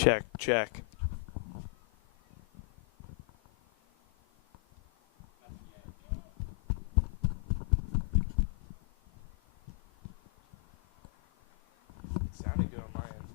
Check, check. Sounded good on my end.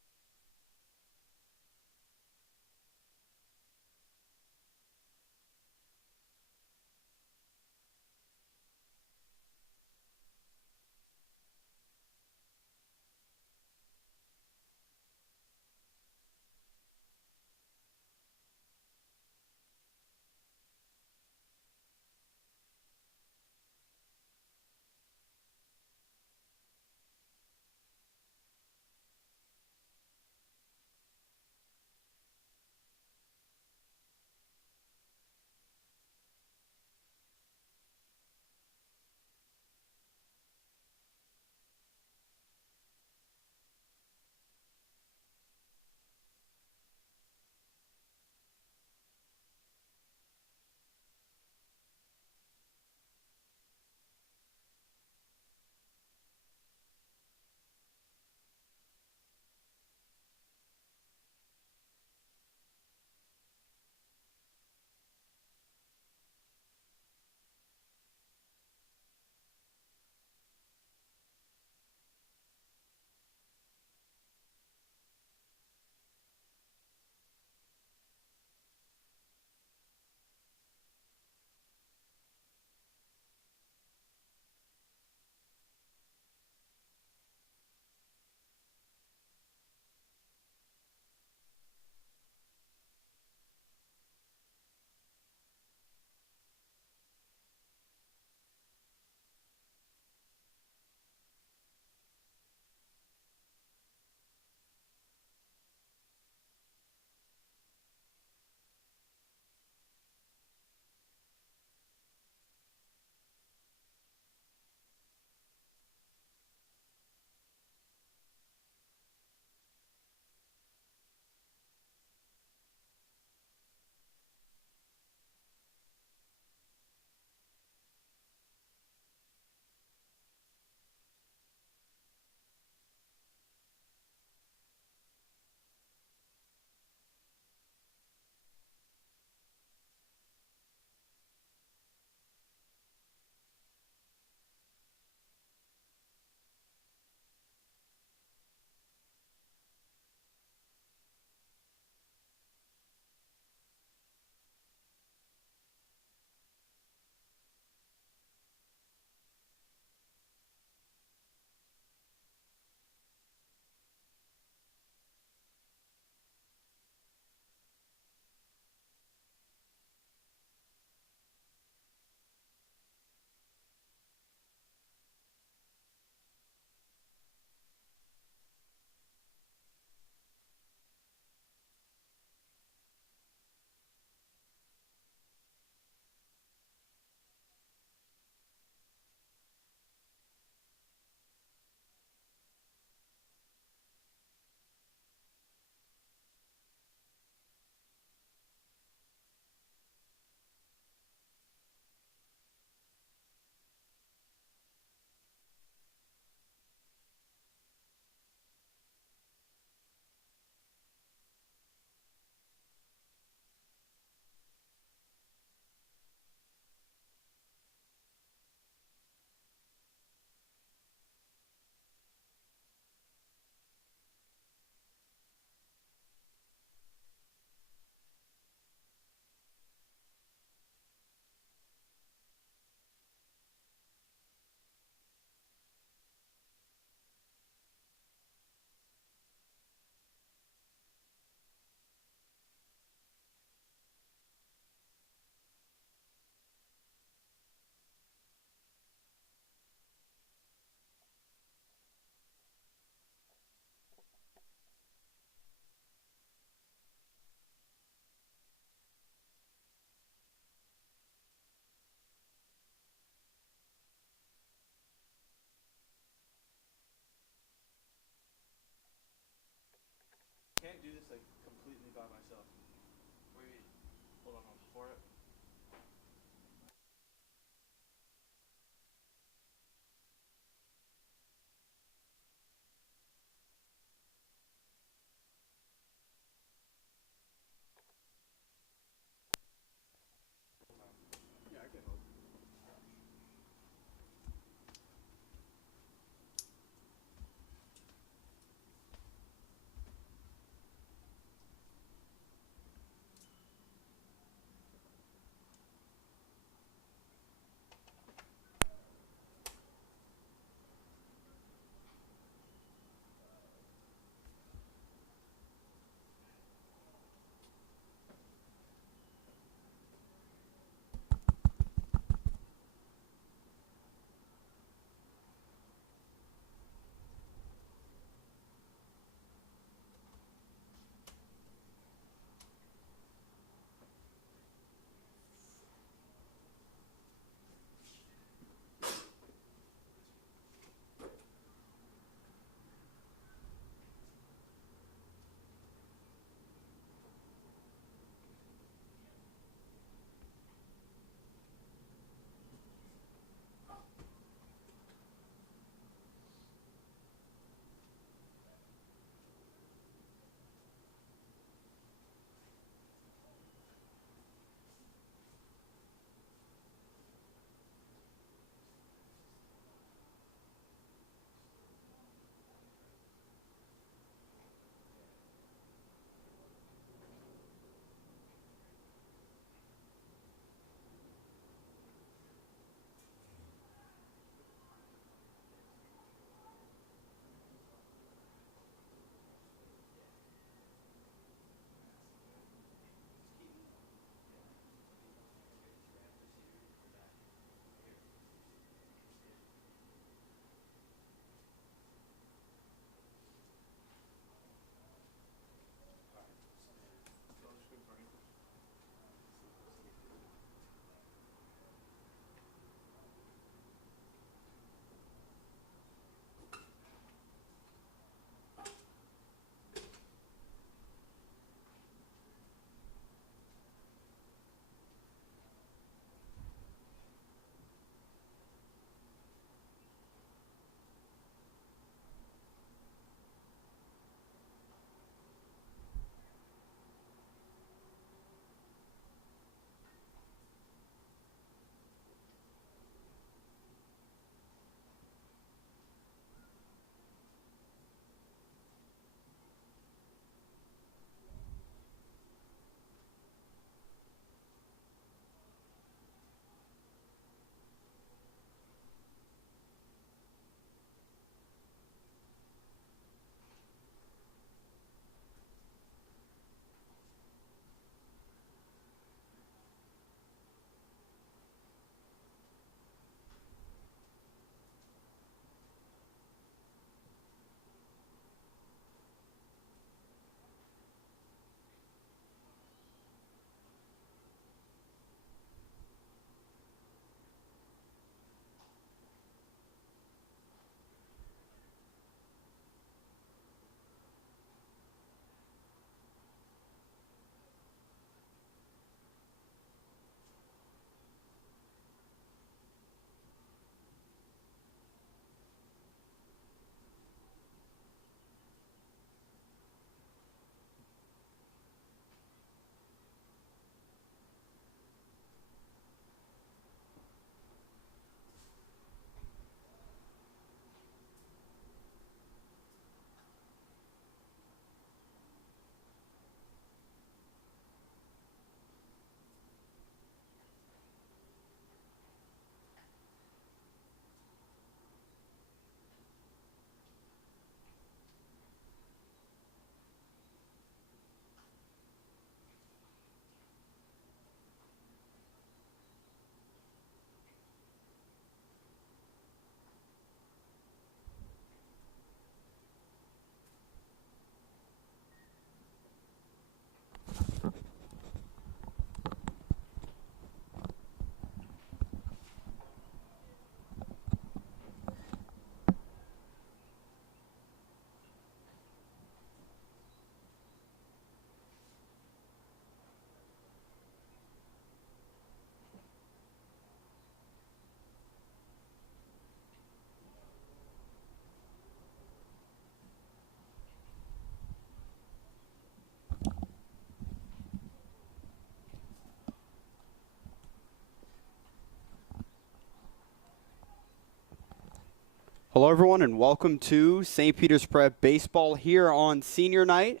Hello, everyone, and welcome to St. Peter's Prep Baseball here on Senior Night.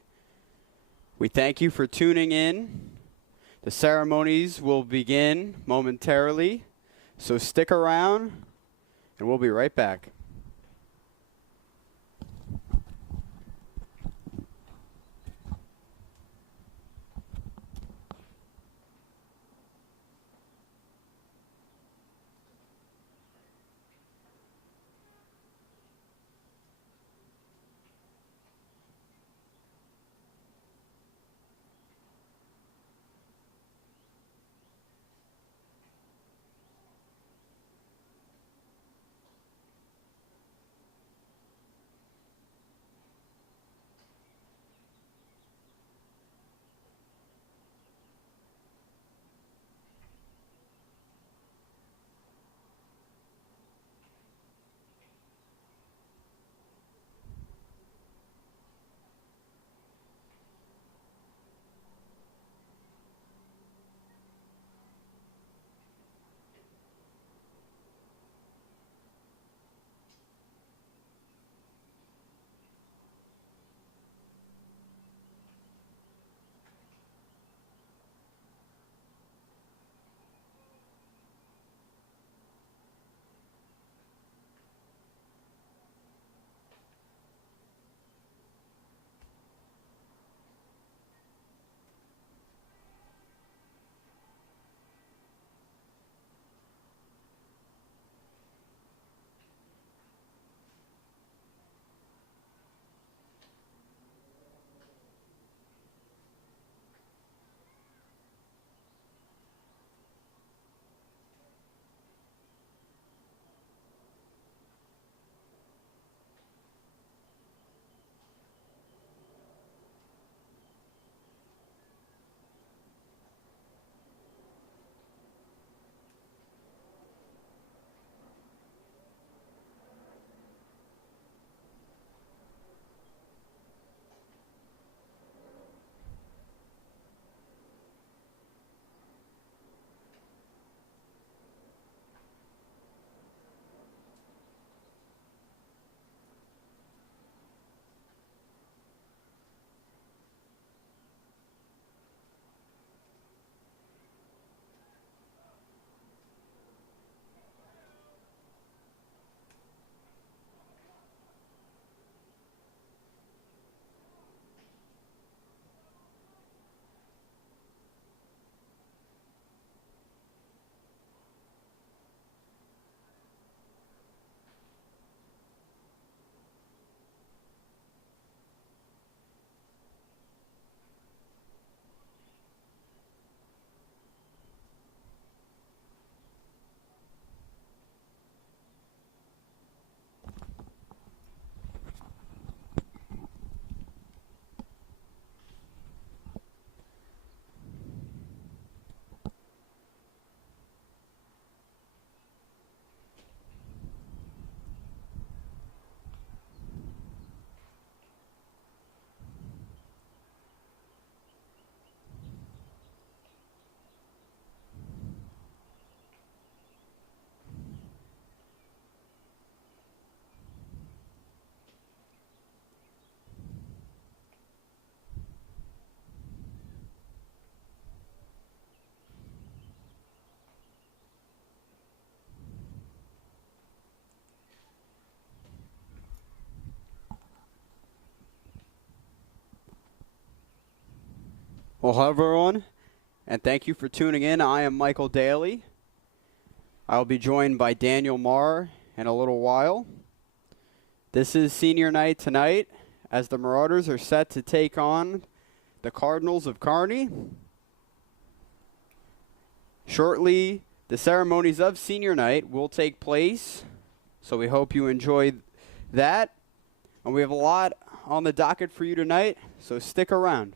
We thank you for tuning in. The ceremonies will begin momentarily, so stick around, and we'll be right back. Well, hello, everyone, and thank you for tuning in. I am Michael Daly. I'll be joined by Daniel Marr in a little while. This is Senior Night tonight, as the Marauders are set to take on the Cardinals of Kearny. Shortly, the ceremonies of Senior Night will take place, so we hope you enjoy that. And we have a lot on the docket for you tonight, so stick around.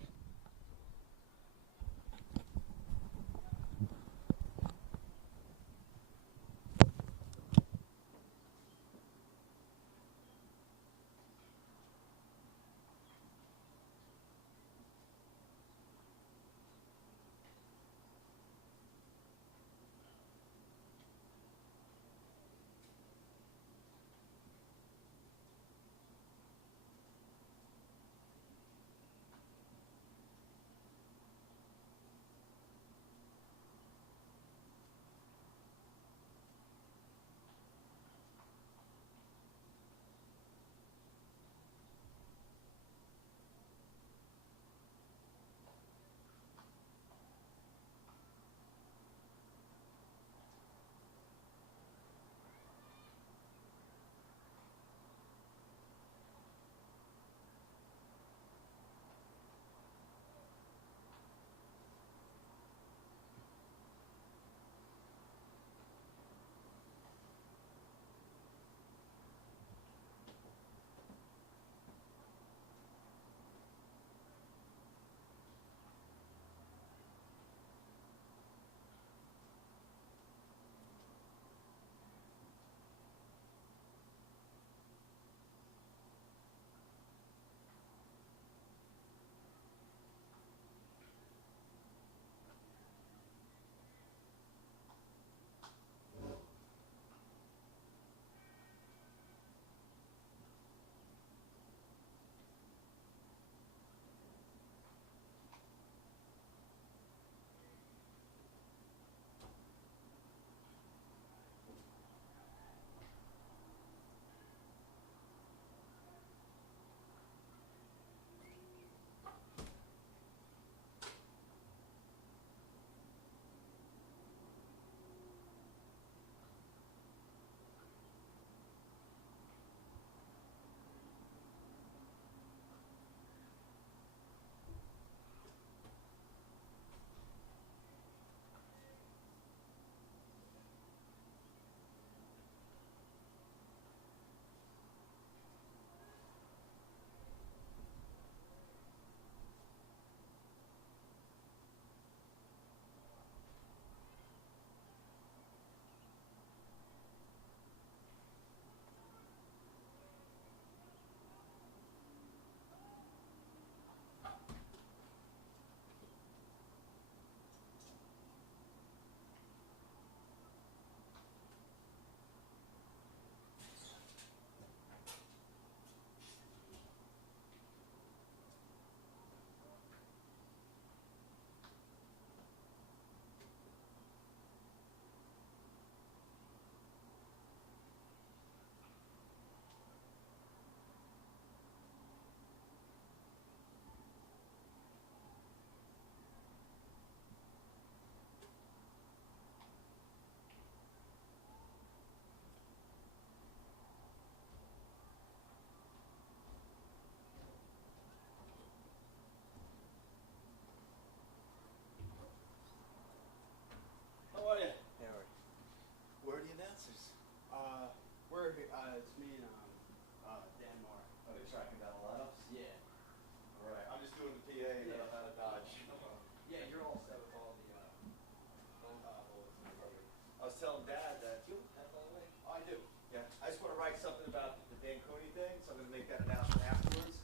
telling Dad that. Do you have that, by the way? Oh, I do. Yeah. I just want to write something about the Dan Cooney thing, so I'm going to make that announcement afterwards.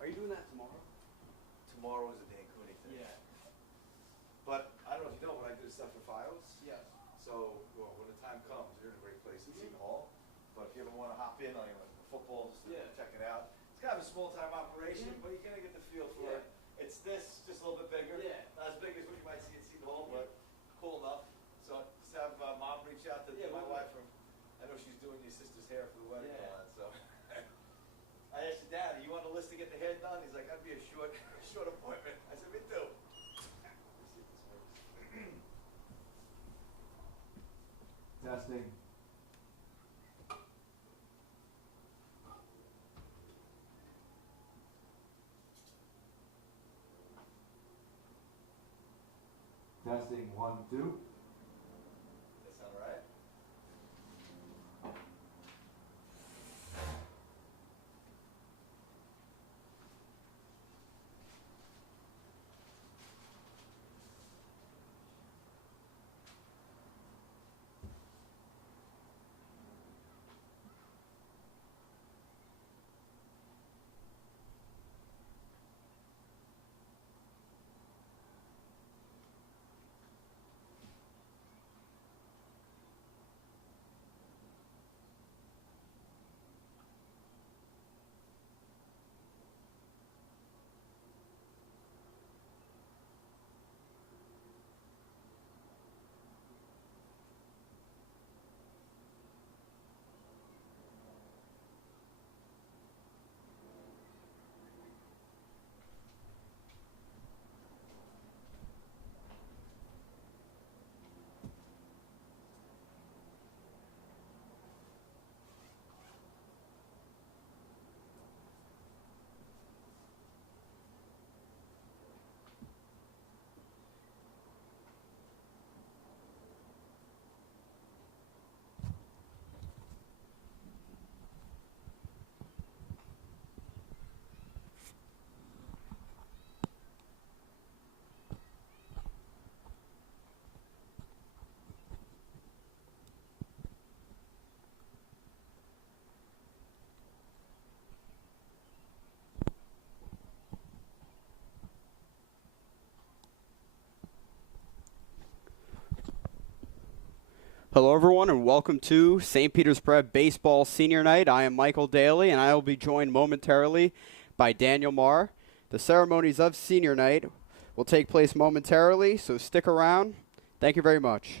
Are you doing that tomorrow? Tomorrow is a Dan Cooney thing. Yeah. But I don't know if you know, but I do stuff for Files. Yes. So when the time comes, you're in a great place at Seton Hall. But if you ever want to hop in on football, just check it out. It's kind of a small-time operation, but you kind of get the feel for it. It's just a little bit bigger. Yeah. Not as big as what you might see at Seton Hall, but cool enough. So just have Mom reach out to my wife. I know she's doing your sister's hair for the wedding and all that. So I asked your dad, "You want a list to get the hair done?" He's like, "That'd be a short appointment." I said, "Me too." Testing. Testing 1, 2. That sound right? Hello, everyone, and welcome to St. Peter's Prep Baseball Senior Night. I am Michael Daly, and I will be joined momentarily by Daniel Marr. The ceremonies of Senior Night will take place momentarily, so stick around. Thank you very much.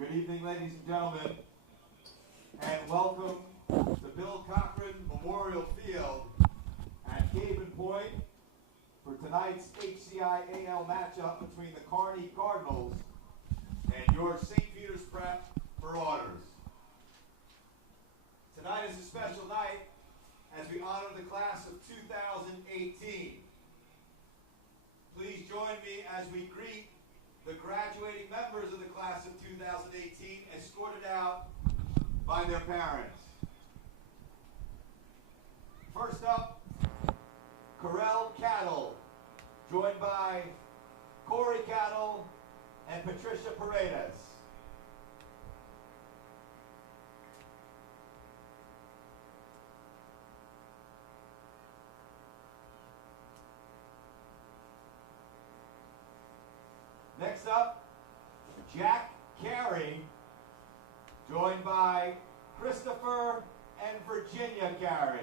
Good evening, ladies and gentlemen, and welcome to Bill Cochran Memorial Field at Caven Point for tonight's HCI-AL matchup between the Kearny Cardinals and your St. Peter's Prep Marauders. Tonight is a special night as we honor the class of 2018. Please join me as we greet the graduating members of the class of 2018, escorted out by their parents. First up, Corel Cattle, joined by Corey Cattle and Patricia Paredes. Next up, Jack Carey, joined by Christopher and Virginia Carey.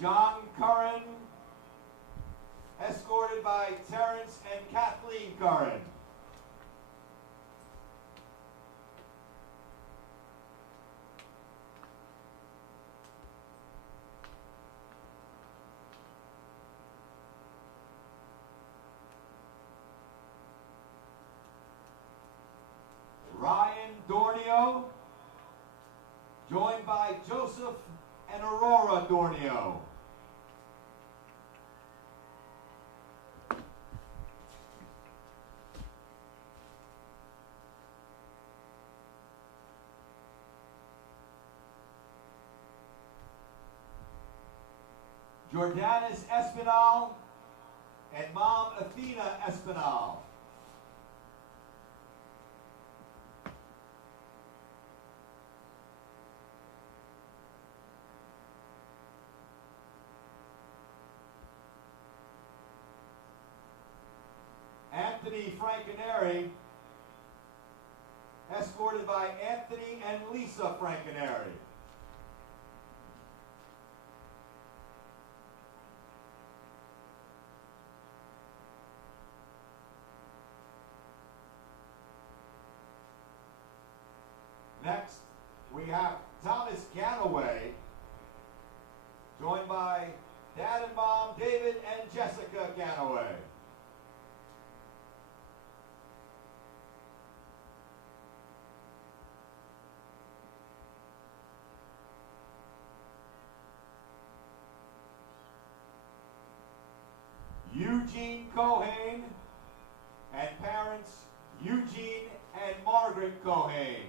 John Curran, escorted by Terrence and Kathleen Curran. Ryan Dornio, joined by Joseph and Aurora Dornio. Jordanis Espinal and Mom Athena Espinal. Anthony Francaneri, escorted by Anthony and Lisa Francaneri. Next, we have Thomas Ganaway, joined by Dad and Mom David and Jessica Ganaway. Eugene Cohane and parents Eugene and Margaret Cohane.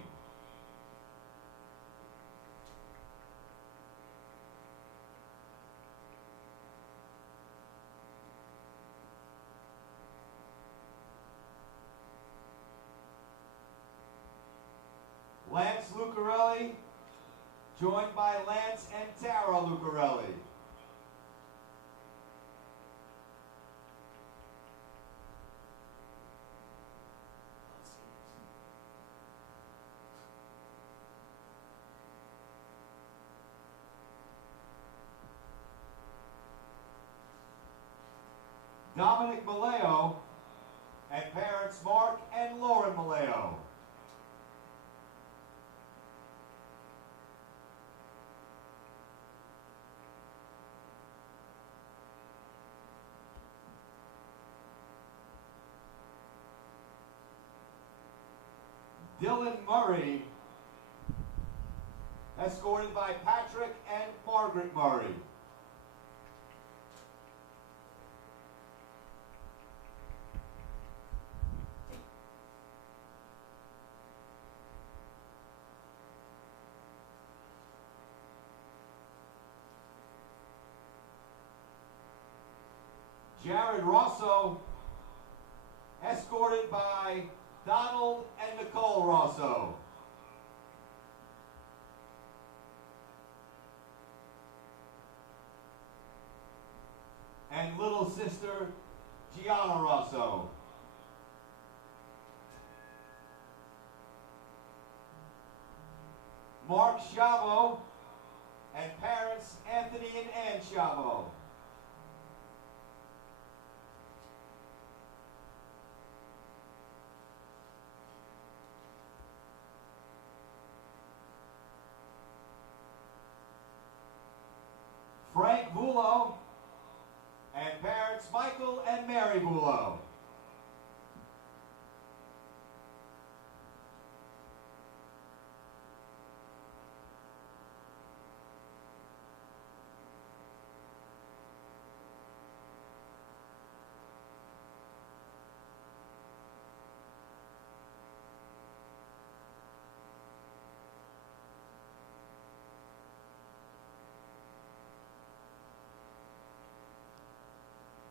Lance Lucarelli, joined by Lance and Tara Lucarelli. Dominic Maleo and parents Mark and Lauren Maleo. Dylan Murray, escorted by Patrick and Margaret Murray. Jared Rosso, escorted by Donald and Nicole Rosso. And little sister Gianna Rosso. Mark Chavo, and parents Anthony and Ann Chavo. Frank Vulo, and parents Michael and Mary Vulo.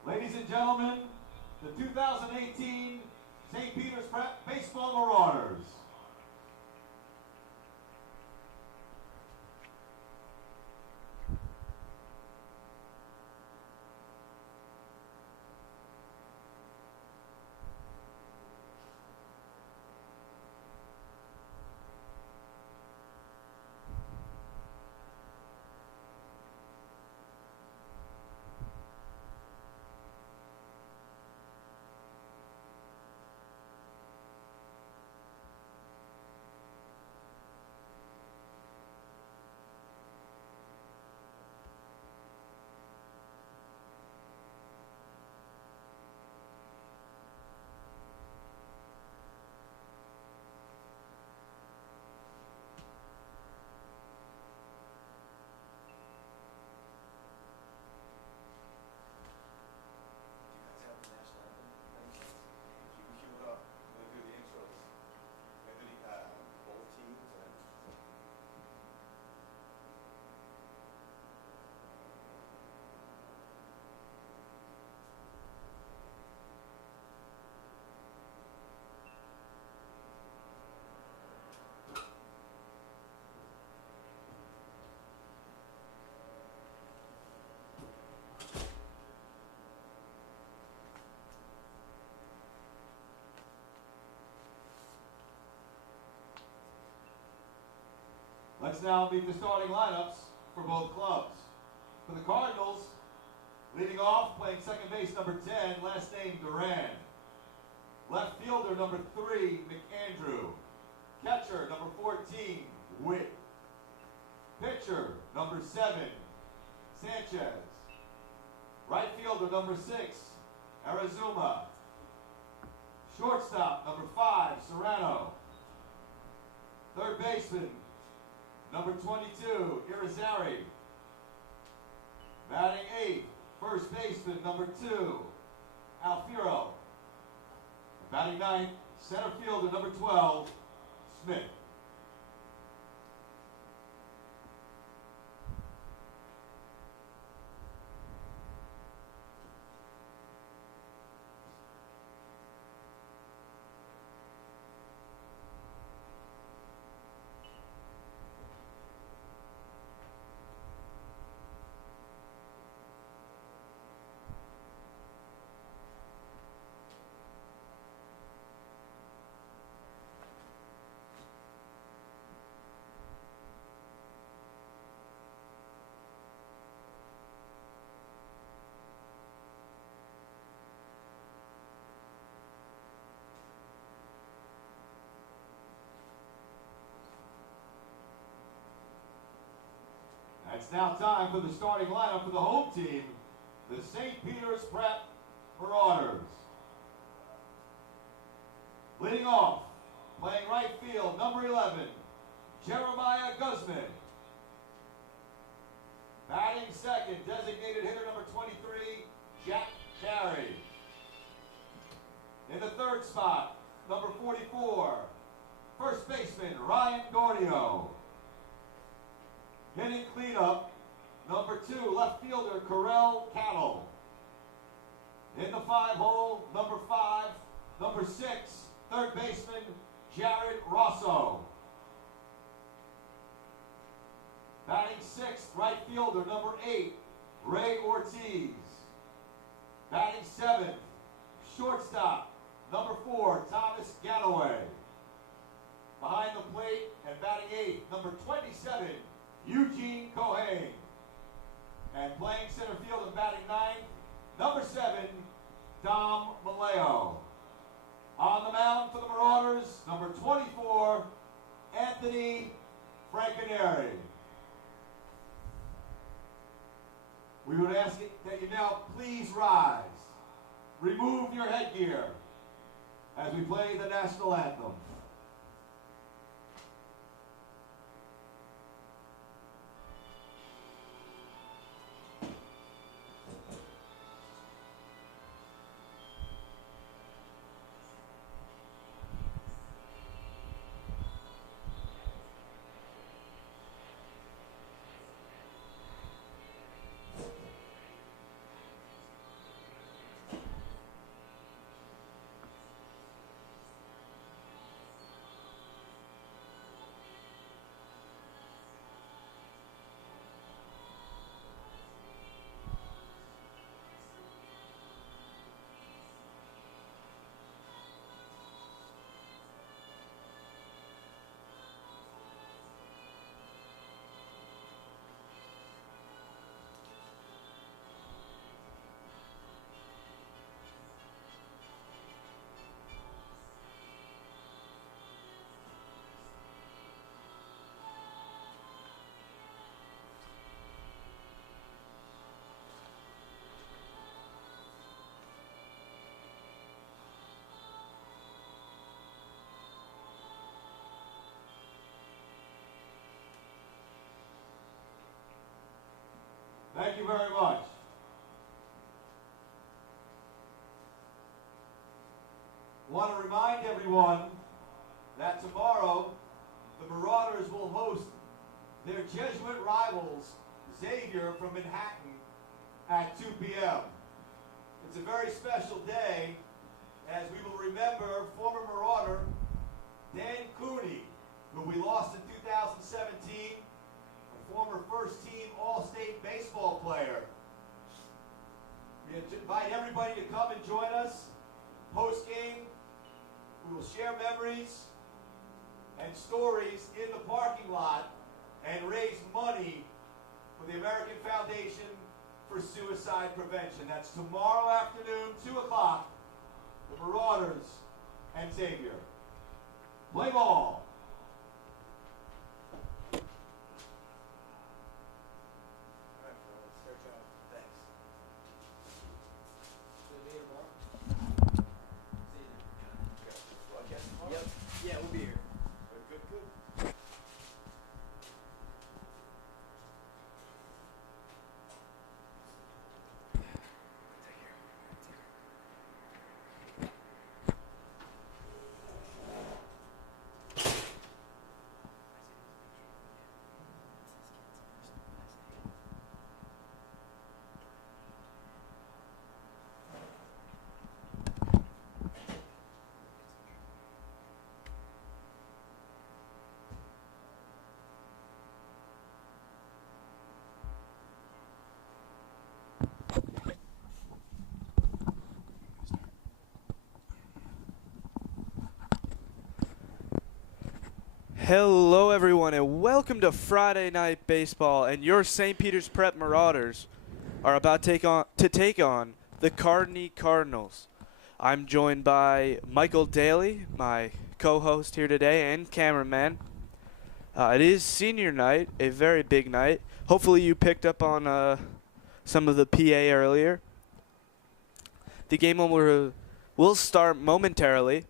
Ladies and gentlemen, the 2018 St. Peter's Prep Baseball Marauders. Let's now meet the starting lineups for both clubs. For the Cardinals, leading off, playing second base, number 10, last name Duran. Left fielder, number 3, McAndrew. Catcher, number 14, Witt. Pitcher, number 7, Sanchez. Right fielder, number 6, Arizuma. Shortstop, number 5, Serrano. Third baseman, number 22, Irizarry. Batting 8th, first baseman, number 2, Alfiero. Batting 9th, center fielder, number 12, Smith. It's now time for the starting lineup for the home team, the St. Peter's Prep Marauders. Leading off, playing right field, number 11, Jeremiah Guzman. Batting second, designated hitter number 23, Jack Carey. In the third spot, number 44, first baseman, Ryan Gordio. Hitting cleanup, number 2, left fielder, Corell Cattle. In the 5-hole, number 5, number 6, third baseman, Jared Rosso. Batting 6th, right fielder, number 8, Ray Ortiz. Batting 7th, shortstop, number 4, Thomas Galloway. Behind the plate and batting 8th, number 26, Eugene Cohen. And playing center field and batting ninth, number 7, Dom Maleo. On the mound for the Marauders, number 24, Anthony Francaneri. We would ask that you now please rise. Remove your headgear as we play the national anthem. Thank you very much. I want to remind everyone that tomorrow the Marauders will host their Jesuit rivals, Xavier from Manhattan, at 2 p.m. It's a very special day as we will remember former Marauder Dan Cooney, who we lost in 2017, a former first-team All-State baseball player. We invite everybody to come and join us post-game. We will share memories and stories in the parking lot and raise money for the American Foundation for Suicide Prevention. That's tomorrow afternoon, 2 o'clock, the Marauders and Xavier. Play ball. Yeah, we'll be here. Good. Hello, everyone, and welcome to Friday Night Baseball. And your St. Peter's Prep Marauders are about to take on the Kearny Kardinals. I'm joined by Michael Daly, my co-host here today, and cameraman. It is senior night, a very big night. Hopefully, you picked up on some of the PA earlier. The game will start momentarily,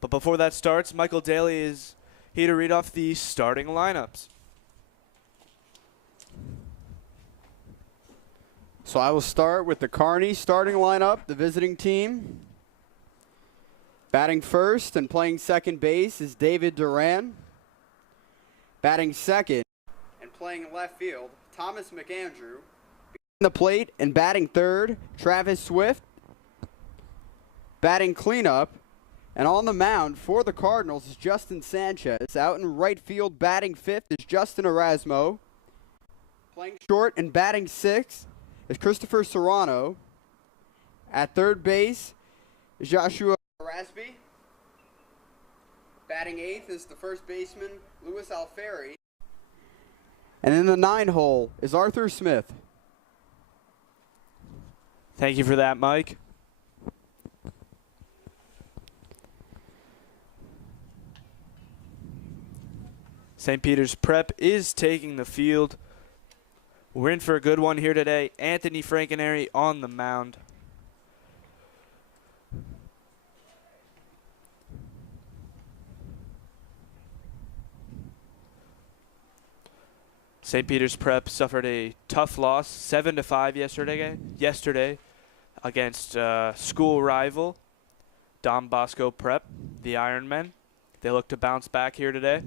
but before that starts, Michael Daly is here to read off the starting lineups. So I will start with the Kearny starting lineup, the visiting team. Batting first and playing second base is David Duran. Batting second and playing left field, Thomas McAndrew. Behind the plate and batting third, Travis Swift. Batting cleanup and on the mound for the Cardinals is Justin Sanchez. Out in right field, batting fifth is Justin Erasmo. Playing short and batting sixth is Christopher Serrano. At third base is Joshua Rasby. Batting eighth is the first baseman, Louis Alfieri. And in the 9 hole is Arthur Smith. Thank you for that, Mike. St. Peter's Prep is taking the field. We're in for a good one here today. Anthony Frankenary on the mound. St. Peter's Prep suffered a tough loss, 7-5 yesterday against school rival Don Bosco Prep, the Ironmen. They look to bounce back here today.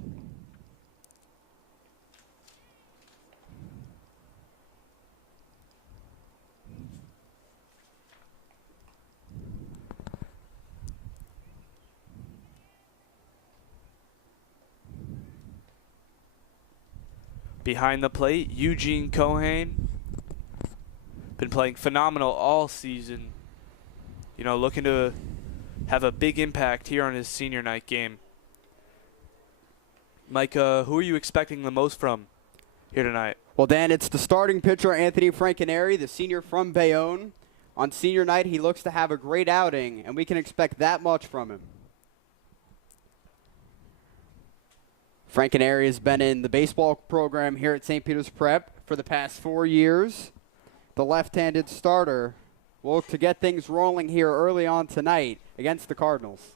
Behind the plate, Eugene Cohane. Been playing phenomenal all season. You know, looking to have a big impact here on his senior night game. Mike, who are you expecting the most from here tonight? Well, Dan, it's the starting pitcher, Anthony Frankenary, the senior from Bayonne. On senior night, he looks to have a great outing, and we can expect that much from him. Frankenary has been in the baseball program here at St. Peter's Prep for the past 4 years. The left-handed starter will look to get things rolling here early on tonight against the Cardinals.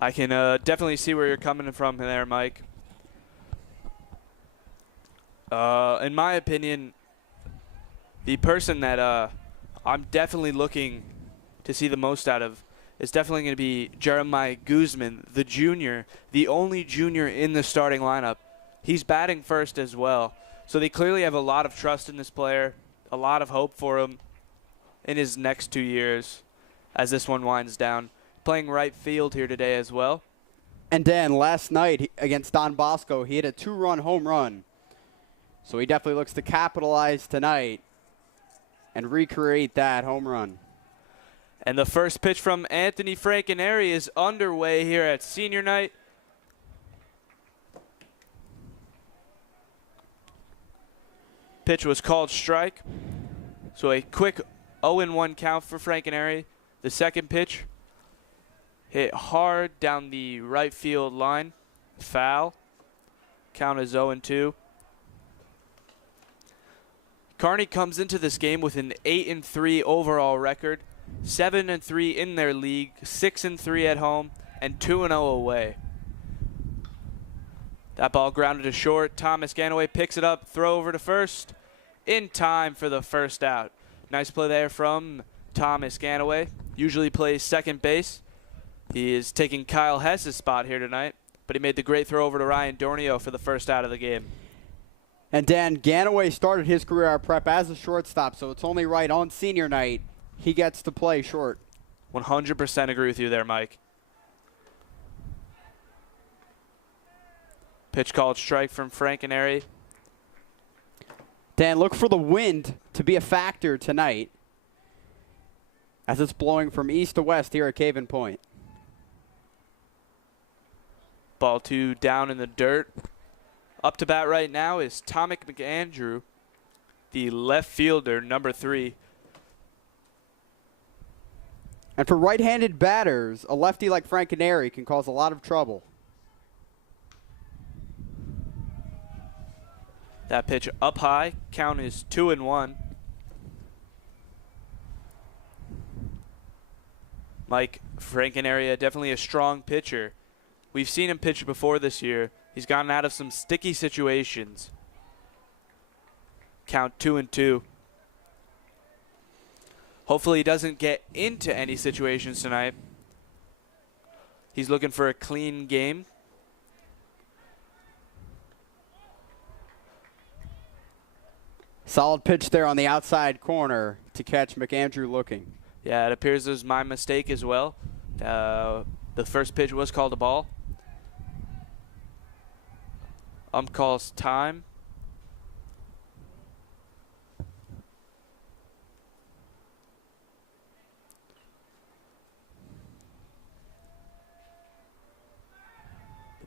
I can definitely see where you're coming from there, Mike. In my opinion, the person that I'm definitely looking to see the most out of is definitely going to be Jeremiah Guzman, the junior, the only junior in the starting lineup. He's batting first as well. So they clearly have a lot of trust in this player, a lot of hope for him in his next 2 years as this one winds down. Playing right field here today as well. And Dan, last night against Don Bosco, he hit a 2-run home run. So he definitely looks to capitalize tonight and recreate that home run. And the first pitch from Anthony Frankenary is underway here at senior night. Pitch was called strike. So a quick 0-1 count for Frankenary. The second pitch hit hard down the right field line. Foul. Count is 0-2. Kearny comes into this game with an 8-3 overall record, 7-3 in their league, 6-3 at home, and 2-0 away. That ball grounded to short. Thomas Ganaway picks it up, throw over to first, in time for the first out. Nice play there from Thomas Ganaway. Usually plays second base. He is taking Kyle Hess's spot here tonight, but he made the great throw over to Ryan Dornio for the first out of the game. And Dan, Ganaway started his career at Prep as a shortstop, so it's only right on senior night he gets to play short. 100% agree with you there, Mike. Pitch called strike from Frankenary. Dan, look for the wind to be a factor tonight as it's blowing from east to west here at Caven Point. Ball 2 down in the dirt. Up to bat right now is Tomic McAndrew, the left fielder, number 3. And for right-handed batters, a lefty like Frankenary can cause a lot of trouble. That pitch up high. Count is 2-1. Mike Frankenary, definitely a strong pitcher. We've seen him pitch before this year. He's gotten out of some sticky situations. Count 2-2. Hopefully he doesn't get into any situations tonight. He's looking for a clean game. Solid pitch there on the outside corner to catch McAndrew looking. Yeah, it appears it was my mistake as well. The first pitch was called a ball. Calls time.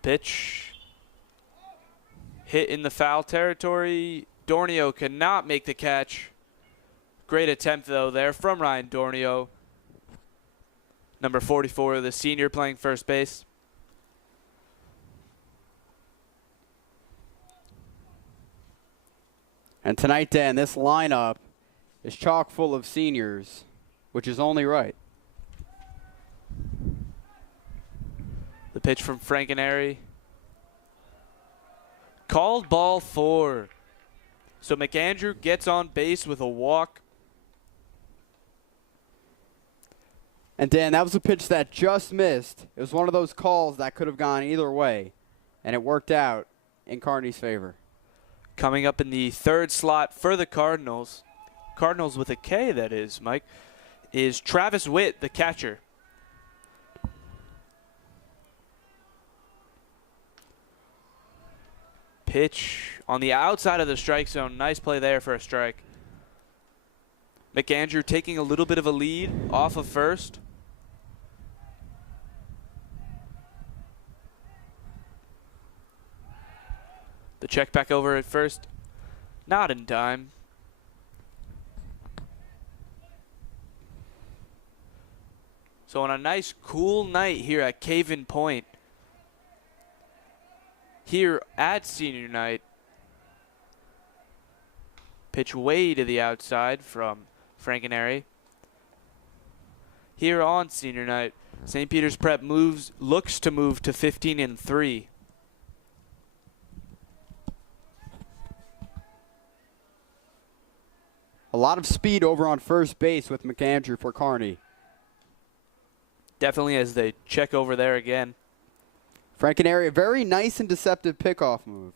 Pitch. Hit in the foul territory. Dornio cannot make the catch. Great attempt, though, there from Ryan Dornio. Number 44, the senior playing first base. And tonight, Dan, this lineup is chock full of seniors, which is only right. The pitch from Frankenary. Called ball 4. So McAndrew gets on base with a walk. And Dan, that was a pitch that just missed. It was one of those calls that could have gone either way, and it worked out in Kearny's favor. Coming up in the third slot for the Cardinals, Cardinals with a K, that is, Mike, is Travis Witt, the catcher. Pitch on the outside of the strike zone. Nice play there for a strike. McAndrew taking a little bit of a lead off of first. The check back over at first. Not in time. So on a nice cool night here at Caven Point, here at senior night, pitch way to the outside from Frankenary. Here on senior night, St. Peter's Prep looks to move to 15-3. A lot of speed over on first base with McAndrew for Kearny. Definitely as they check over there again. Frankenary, a very nice and deceptive pickoff move.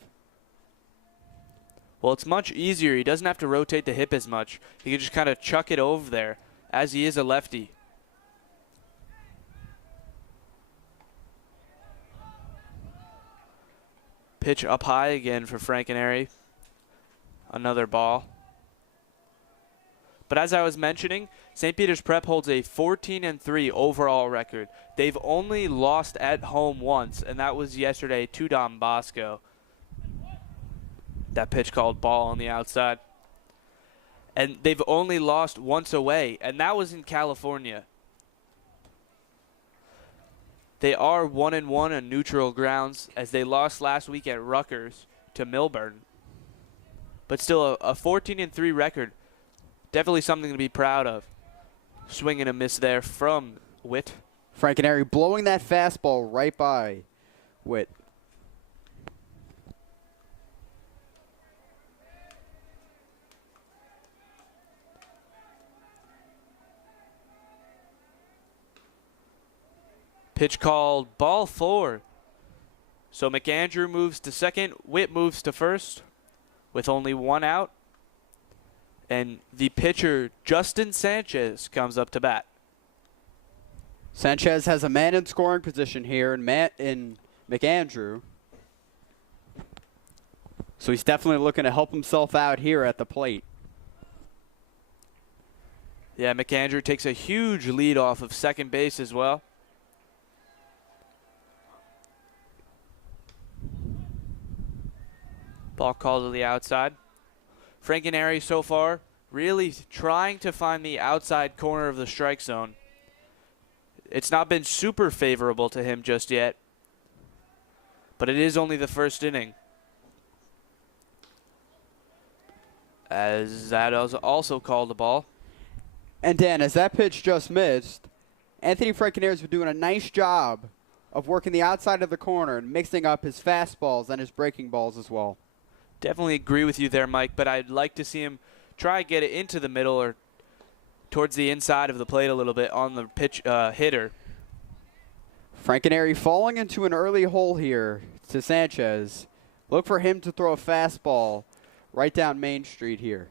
Well, it's much easier. He doesn't have to rotate the hip as much. He can just kind of chuck it over there, as he is a lefty. Pitch up high again for Frankenary. Another ball. But as I was mentioning, St. Peter's Prep holds a 14-3 overall record. They've only lost at home once, and that was yesterday to Don Bosco. That pitch called ball on the outside. And they've only lost once away, and that was in California. They are 1-1 on neutral grounds, as they lost last week at Rutgers to Milburn. But still, a 14-3 record. Definitely something to be proud of. Swing and a miss there from Witt. Frankenary blowing that fastball right by Witt. Pitch called ball 4. So McAndrew moves to second. Witt moves to first with only one out. And the pitcher, Justin Sanchez, comes up to bat. Sanchez has a man in scoring position here in McAndrew. So he's definitely looking to help himself out here at the plate. Yeah, McAndrew takes a huge lead off of second base as well. Ball called to the outside. Frankenary so far really trying to find the outside corner of the strike zone. It's not been super favorable to him just yet, but it is only the first inning. As that is also called a ball. And Dan, as that pitch just missed, Anthony Frankenaire's been doing a nice job of working the outside of the corner and mixing up his fastballs and his breaking balls as well. Definitely agree with you there, Mike, but I'd like to see him try get it into the middle or towards the inside of the plate a little bit on the pitch hitter. Frankenary falling into an early hole here to Sanchez. Look for him to throw a fastball right down Main Street here.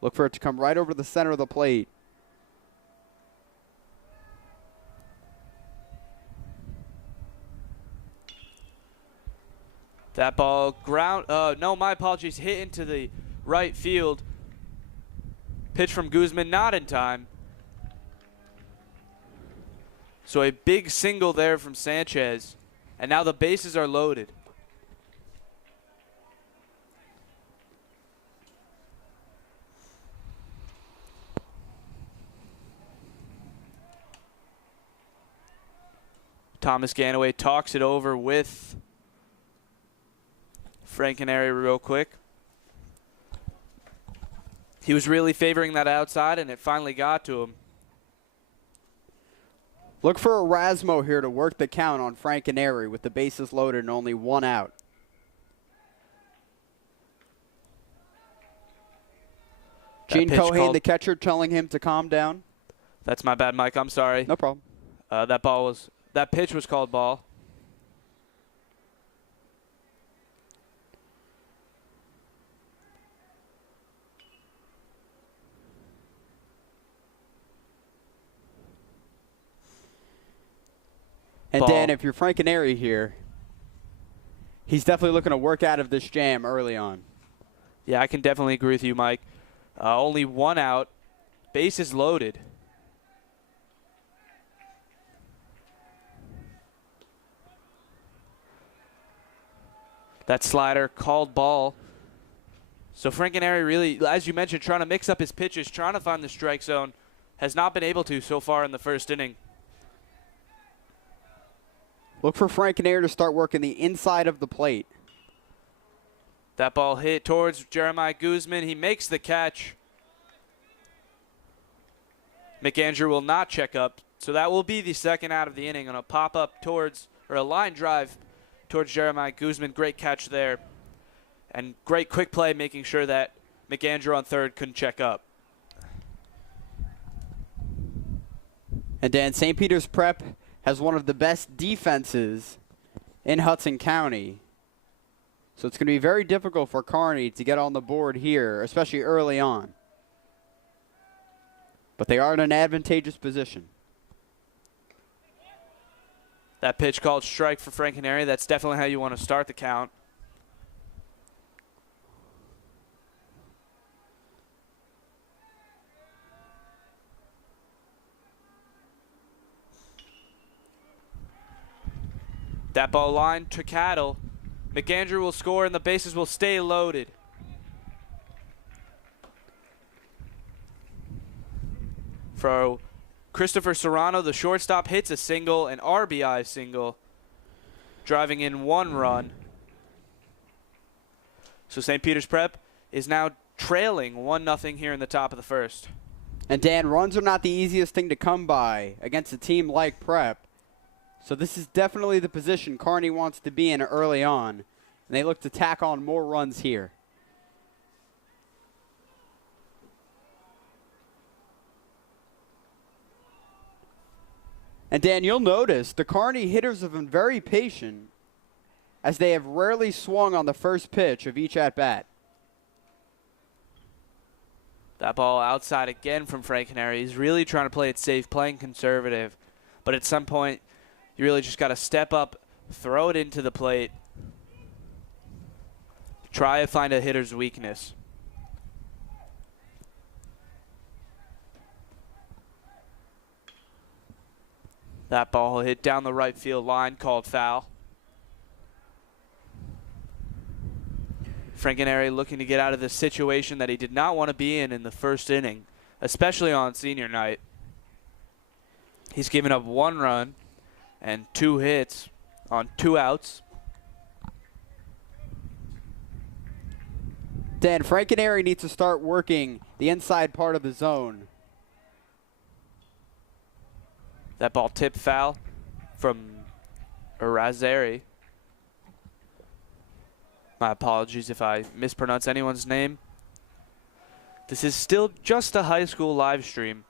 Look for it to come right over the center of the plate. That ball my apologies, hit into the right field. Pitch from Guzman, not in time. So a big single there from Sanchez. And now the bases are loaded. Thomas Ganaway talks it over with Frankenary real quick. He was really favoring that outside, and it finally got to him. Look for Erasmo here to work the count on Frankenary with the bases loaded and only one out. Gene Cohane, the catcher, telling him to calm down. That's my bad, Mike. I'm sorry. No problem. That pitch was called ball. And Dan, if you're Frankenary here, he's definitely looking to work out of this jam early on. Yeah, I can definitely agree with you, Mike. Only one out. Bases loaded. That slider called ball. So Frankenary really, as you mentioned, trying to mix up his pitches, trying to find the strike zone, has not been able to so far in the first inning. Look for Frankenary to start working the inside of the plate. That ball hit towards Jeremiah Guzman. He makes the catch. McAndrew will not check up. So that will be the second out of the inning on a pop-up towards, or a line drive towards Jeremiah Guzman. Great catch there. And great quick play making sure that McAndrew on third couldn't check up. And Dan, St. Peter's Prep has one of the best defenses in Hudson County. So it's going to be very difficult for Kearny to get on the board here, especially early on. But they are in an advantageous position. That pitch called strike for Frankenary. That's definitely how you want to start the count. That ball line to Cattle. McAndrew will score and the bases will stay loaded. For Christopher Serrano, the shortstop hits a single, an RBI single, driving in one run. So St. Peter's Prep is now trailing 1-0 here in the top of the first. And Dan, runs are not the easiest thing to come by against a team like Prep. So this is definitely the position Kearny wants to be in early on. And they look to tack on more runs here. And Dan, you'll notice the Kearny hitters have been very patient as they have rarely swung on the first pitch of each at-bat. That ball outside again from Frankenary. He's really trying to play it safe, playing conservative. But at some point, you really just got to step up, throw it into the plate, try to find a hitter's weakness. That ball hit down the right field line, called foul. Frankenary looking to get out of the situation that he did not want to be in the first inning, especially on senior night. He's given up 1 run and 2 hits on 2 outs. Dan, Frankenary needs to start working the inside part of the zone. That ball tipped foul from Razeri. My apologies if I mispronounce anyone's name. This is still just a high school live stream.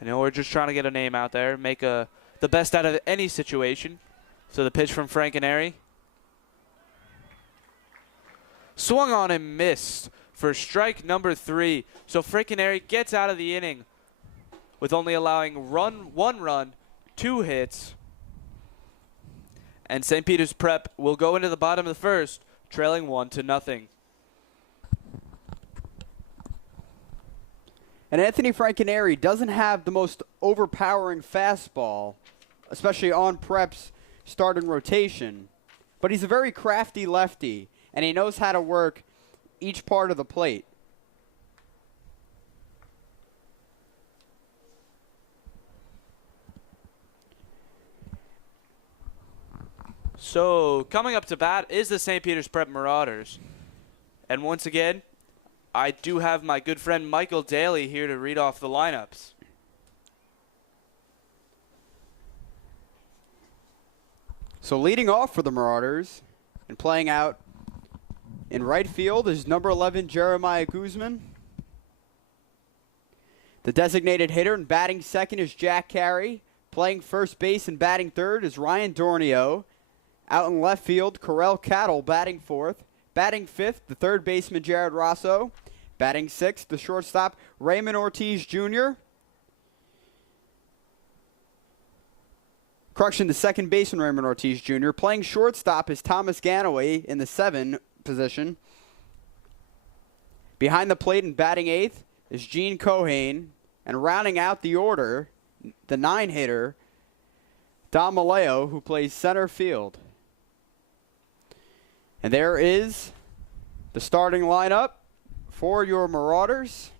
I know we're just trying to get a name out there, make the best out of any situation. So the pitch from Frankenary. Swung on and missed for strike number 3. So Frankenary gets out of the inning with only allowing 1 run, 2 hits. And St. Peter's Prep will go into the bottom of the first, trailing 1-0. And Anthony Frankenary doesn't have the most overpowering fastball, especially on Prep's starting rotation, but he's a very crafty lefty, and he knows how to work each part of the plate. So coming up to bat is the St. Peter's Prep Marauders. And once again, I do have my good friend Michael Daly here to read off the lineups. So leading off for the Marauders and playing out in right field is number 11, Jeremiah Guzman. The designated hitter and batting second is Jack Carey. Playing first base and batting third is Ryan Dornio. Out in left field, Corel Cattle batting fourth. Batting fifth, the third baseman, Jared Rosso. Batting sixth, the shortstop, Raymond Ortiz Jr. Correction, the second baseman, Raymond Ortiz Jr. Playing shortstop is Thomas Ganaway in the 7 position. Behind the plate and batting eighth is Gene Cohane. And rounding out the order, the 9-hitter, Dom Maleo, who plays center field. And there is the starting lineup for your Marauders.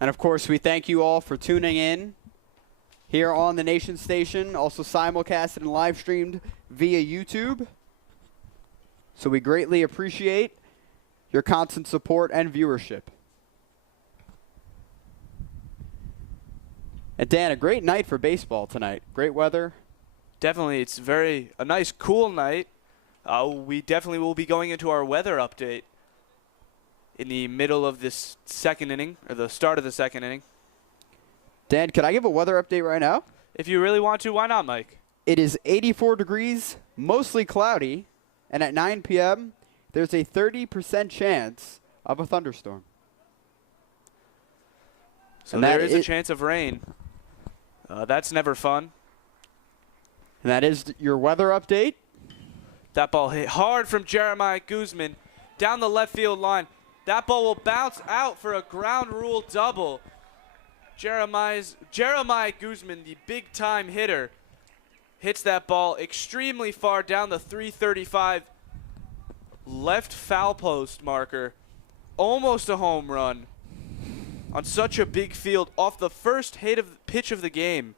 And of course, we thank you all for tuning in here on the Nation Station, also simulcasted and live streamed via YouTube. So we greatly appreciate your constant support and viewership. And Dan, a great night for baseball tonight. Great weather. Definitely, it's a nice cool night. We definitely will be going into our weather update in the middle of this second inning, or the start of the second inning. Dan, could I give a weather update right now? If you really want to, why not, Mike? It is 84 degrees, mostly cloudy, and at 9 p.m., there's a 30% chance of a thunderstorm. So there is a chance of rain. That's never fun. And that is your weather update. That ball hit hard from Jeremiah Guzman down the left field line. That ball will bounce out for a ground rule double. Jeremiah Guzman, the big-time hitter, hits that ball extremely far down the 335 left foul post marker. Almost a home run on such a big field off the first pitch of the game.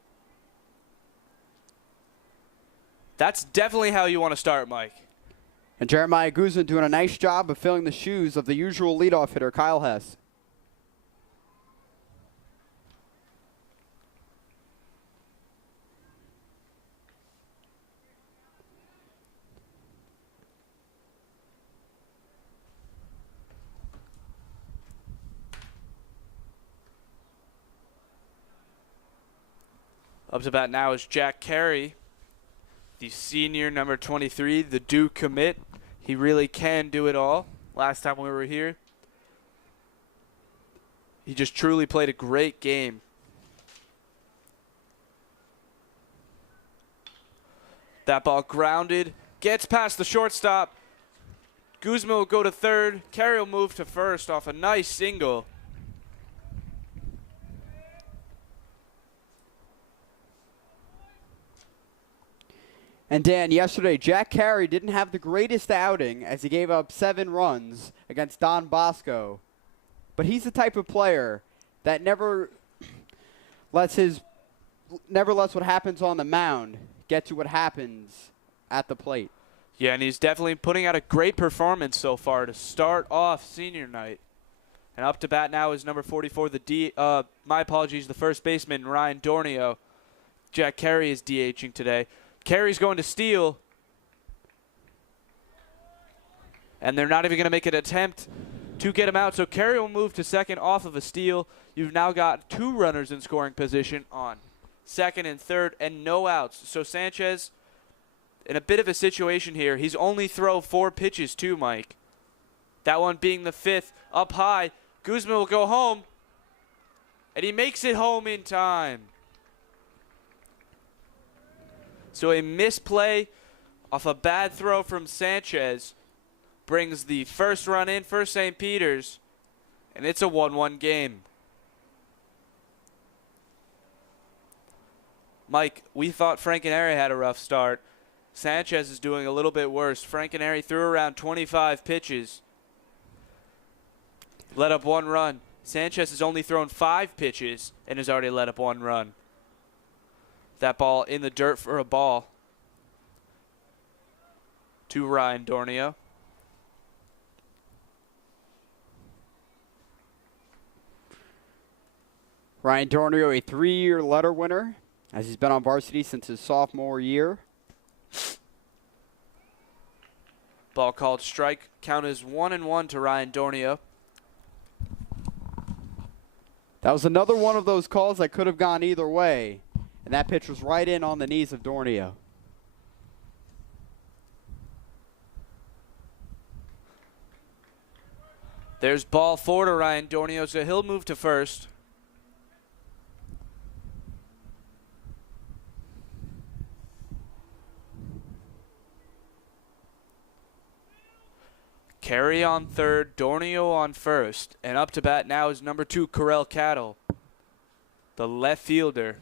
That's definitely how you want to start, Mike. And Jeremiah Guzman doing a nice job of filling the shoes of the usual leadoff hitter, Kyle Hess. Up to bat now is Jack Carey, the senior, number 23, the Duke commit. He really can do it all. Last time we were here, he just truly played a great game. That ball grounded, gets past the shortstop. Guzman will go to third. Carey will move to first off a nice single. And Dan, yesterday, Jack Carey didn't have the greatest outing as he gave up 7 runs against Don Bosco. But he's the type of player that never lets what happens on the mound get to what happens at the plate. Yeah, and he's definitely putting out a great performance so far to start off senior night. And up to bat now is number 44, the first baseman, Ryan Dornio. Jack Carey is DHing today. Carey's going to steal. And they're not even going to make an attempt to get him out. So Carey will move to second off of a steal. You've now got 2 runners in scoring position on second and third and no outs. So Sanchez in a bit of a situation here. He's only thrown 4 pitches too, Mike. That one being the 5th up high. Guzman will go home. And he makes it home in time. So a misplay off a bad throw from Sanchez brings the first run in for St. Peter's. And it's a 1-1 game. Mike, we thought Frankenary had a rough start. Sanchez is doing a little bit worse. Frankenary threw around 25 pitches. Let up 1 run. Sanchez has only thrown 5 pitches and has already let up 1 run. That ball in the dirt for a ball to Ryan Dornio. Ryan Dornio, a 3-year letter winner, as he's been on varsity since his sophomore year. Ball called strike. Count is 1-1 to Ryan Dornio. That was another one of those calls that could have gone either way, and that pitch was right in on the knees of Dornio. There's ball 4 to Ryan Dornio, so he'll move to first. Carey on third, Dornio on first. And up to bat now is number 2, Corell Cattle, the left fielder.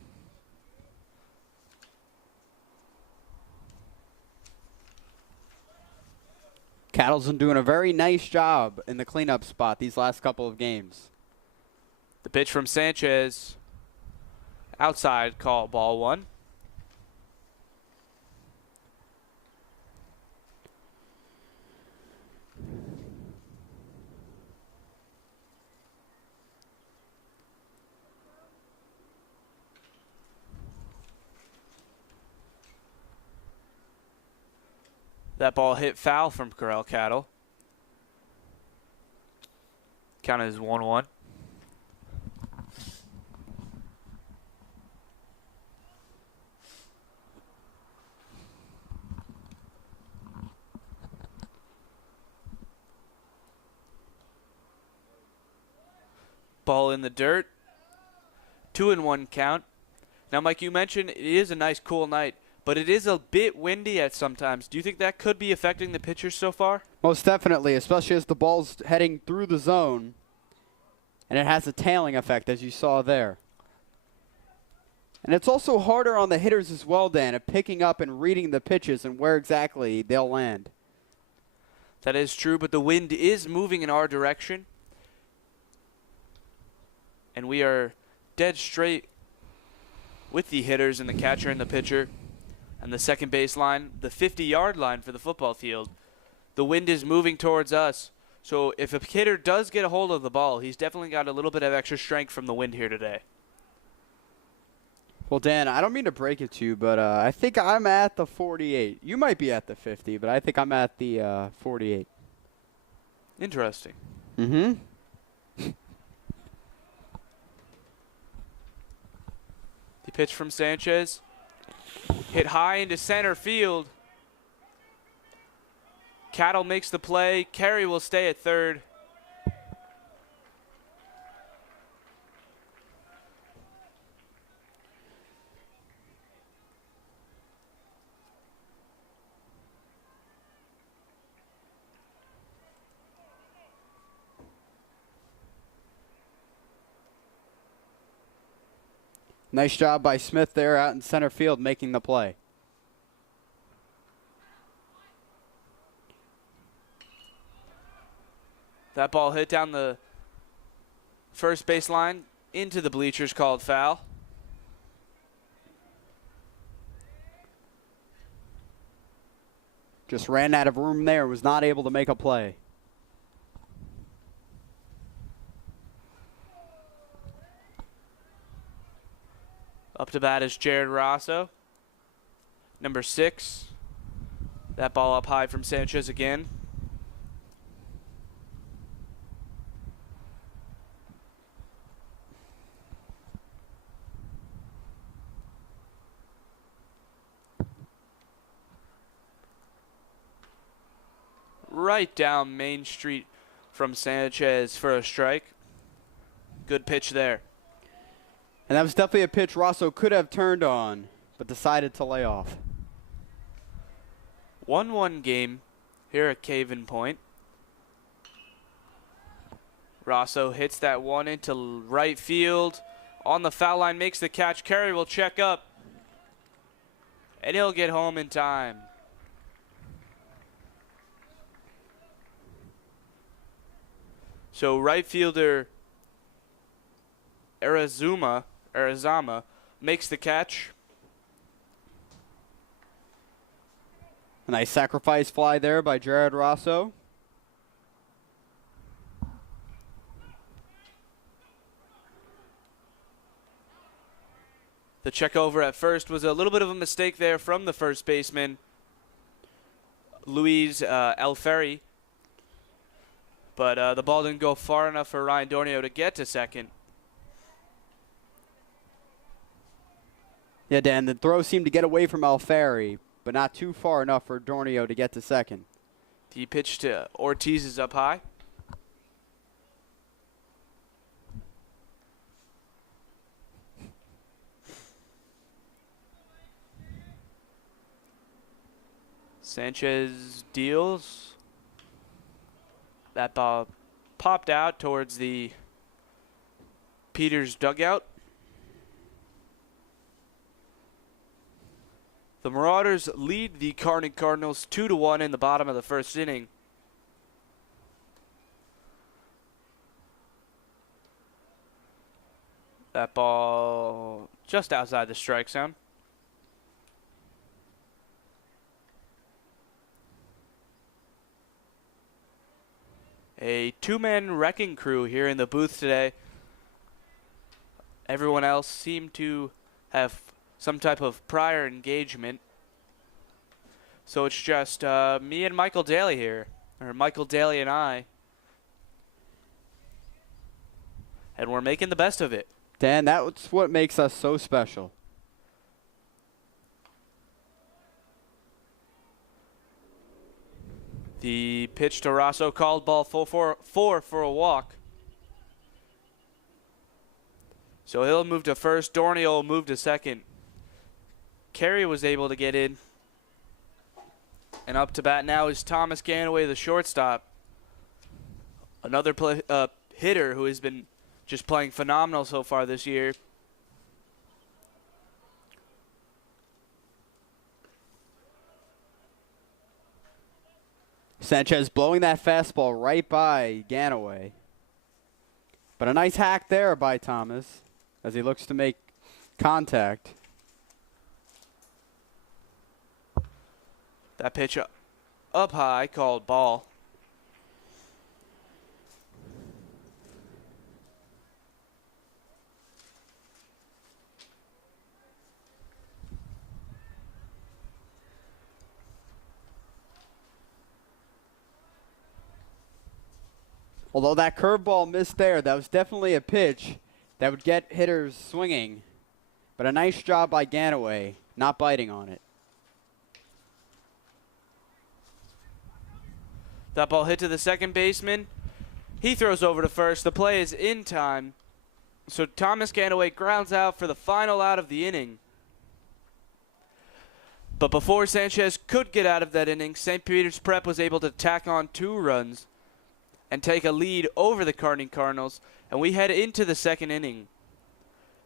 Cattle's been doing a very nice job in the cleanup spot these last couple of games. The pitch from Sanchez. Outside call, ball 1. That ball hit foul from Corell Cattle. Count is 1-1. Ball in the dirt. 2-1 count. Now, Mike, you mentioned it is a nice cool night, but it is a bit windy at sometimes. Do you think that could be affecting the pitchers so far? Most definitely, especially as the ball's heading through the zone, and it has a tailing effect, as you saw there. And it's also harder on the hitters as well, Dan, at picking up and reading the pitches and where exactly they'll land. That is true, but the wind is moving in our direction. And we are dead straight with the hitters and the catcher and the pitcher and the second base line, the 50-yard line for the football field. The wind is moving towards us. So if a hitter does get a hold of the ball, he's definitely got a little bit of extra strength from the wind here today. Well, Dan, I don't mean to break it to you, but I think I'm at the 48. You might be at the 50, but I think I'm at the 48. Interesting. Mm-hmm. The pitch from Sanchez. Hit high into center field. Cattle makes the play. Carey will stay at third. Nice job by Smith there out in center field making the play. That ball hit down the first base line into the bleachers, called foul. Just ran out of room there, was not able to make a play. Up to bat is Jared Rosso, number 6. That ball up high from Sanchez again. Right down Main Street from Sanchez for a strike. Good pitch there. And that was definitely a pitch Rosso could have turned on, but decided to lay off. 1-1 game here at Caven Point. Rosso hits that one into right field. On the foul line, makes the catch. Carey will check up. And he'll get home in time. So right fielder Arizama makes the catch. A nice sacrifice fly there by Jared Rosso. The check over at first was a little bit of a mistake there from the first baseman, Luis Alfieri. But the ball didn't go far enough for Ryan Dornio to get to second. Yeah, Dan, the throw seemed to get away from Alfieri, but not too far enough for Dornio to get to second. The pitch to Ortiz is up high. Sanchez deals. That ball popped out towards the Peters dugout. The Marauders lead the Kearny Cardinals 2-1 in the bottom of the first inning. That ball just outside the strike zone. A two-man wrecking crew here in the booth today. Everyone else seemed to have some type of prior engagement. So it's just me and Michael Daly here, or Michael Daly and I. And we're making the best of it. Dan, that's what makes us so special. The pitch to Rosso, called ball 4 for a walk. So he'll move to first. Dornio will move to second. Carey was able to get in. And up to bat now is Thomas Ganaway, the shortstop. Another hitter who has been just playing phenomenal so far this year. Sanchez blowing that fastball right by Ganaway. But a nice hack there by Thomas as he looks to make contact. That pitch up high, called ball. Although that curveball missed there, that was definitely a pitch that would get hitters swinging. But a nice job by Ganaway, not biting on it. That ball hit to the second baseman. He throws over to first. The play is in time. So Thomas Ganaway grounds out for the final out of the inning. But before Sanchez could get out of that inning, St. Peter's Prep was able to tack on 2 runs and take a lead over the Kearny Cardinals. And we head into the second inning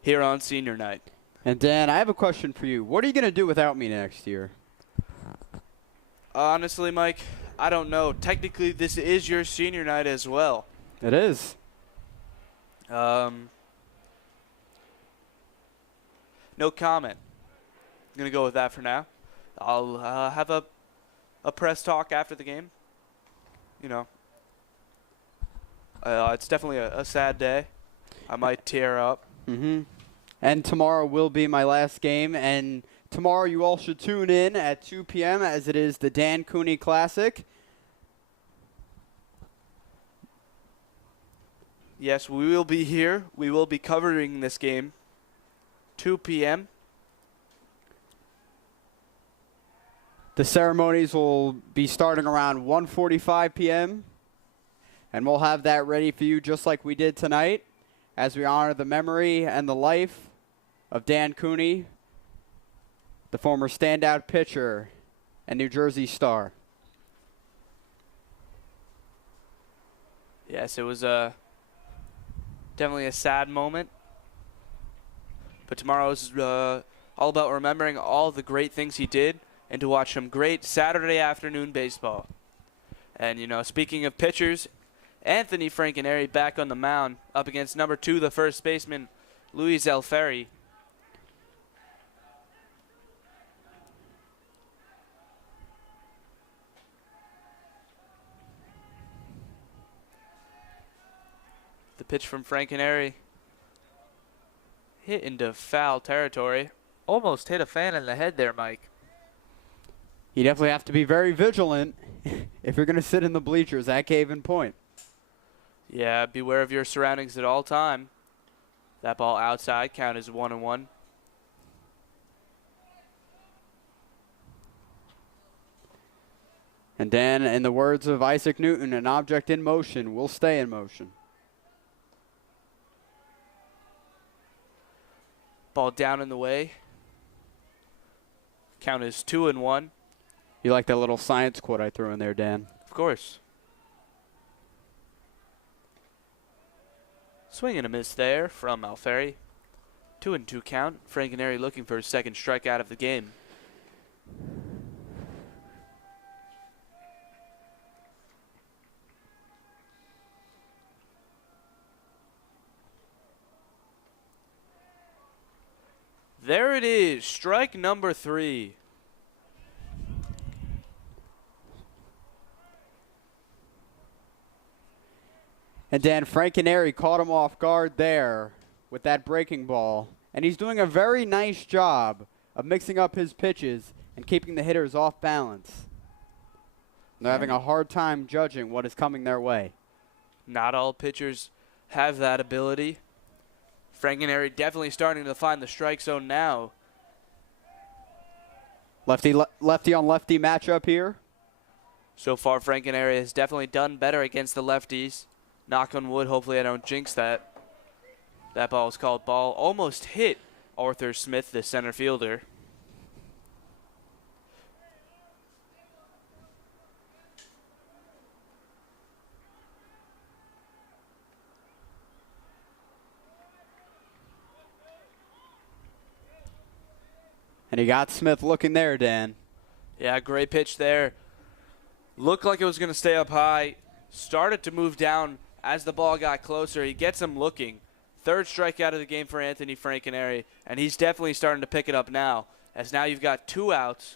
here on senior night. And Dan, I have a question for you. What are you going to do without me next year? Honestly, Mike, I don't know. Technically, this is your senior night as well. It is. No comment. I'm going to go with that for now. I'll have a press talk after the game. You know, it's definitely a sad day. I might tear up. Mm-hmm. And tomorrow will be my last game. And tomorrow you all should tune in at 2 p.m. as it is the Dan Cooney Classic. Yes, we will be here. We will be covering this game. 2 p.m. The ceremonies will be starting around 1:45 p.m. And we'll have that ready for you just like we did tonight as we honor the memory and the life of Dan Cooney, the former standout pitcher and New Jersey star. Yes, it was a Definitely a sad moment. But tomorrow's all about remembering all the great things he did and to watch some great Saturday afternoon baseball. And, you know, speaking of pitchers, Anthony Frankenary back on the mound up against number 2, the first baseman, Luis Alfieri. The pitch from Frankenary hit into foul territory. Almost hit a fan in the head there, Mike. You definitely have to be very vigilant if you're going to sit in the bleachers at Caven Point. Yeah, beware of your surroundings at all time. That ball outside, count is 1-1. And Dan, in the words of Isaac Newton, an object in motion will stay in motion. Ball down in the way. Count is 2-1. You like that little science quote I threw in there, Dan? Of course. Swing and a miss there from Alfieri. 2-2 count. Frankenary looking for his second strikeout of the game. There it is, strike number 3. And Dan, Frankenary caught him off guard there with that breaking ball. And he's doing a very nice job of mixing up his pitches and keeping the hitters off balance. They're having a hard time judging what is coming their way. Not all pitchers have that ability. Frankenary definitely starting to find the strike zone now. Lefty on lefty matchup here. So far, Frankenary has definitely done better against the lefties. Knock on wood, hopefully I don't jinx that. That ball was called ball. Almost hit Arthur Smith, the center fielder. And he got Smith looking there, Dan. Yeah, great pitch there. Looked like it was going to stay up high. Started to move down as the ball got closer. He gets him looking. Third strikeout of the game for Anthony Frankenary, and he's definitely starting to pick it up now, as now you've got 2 outs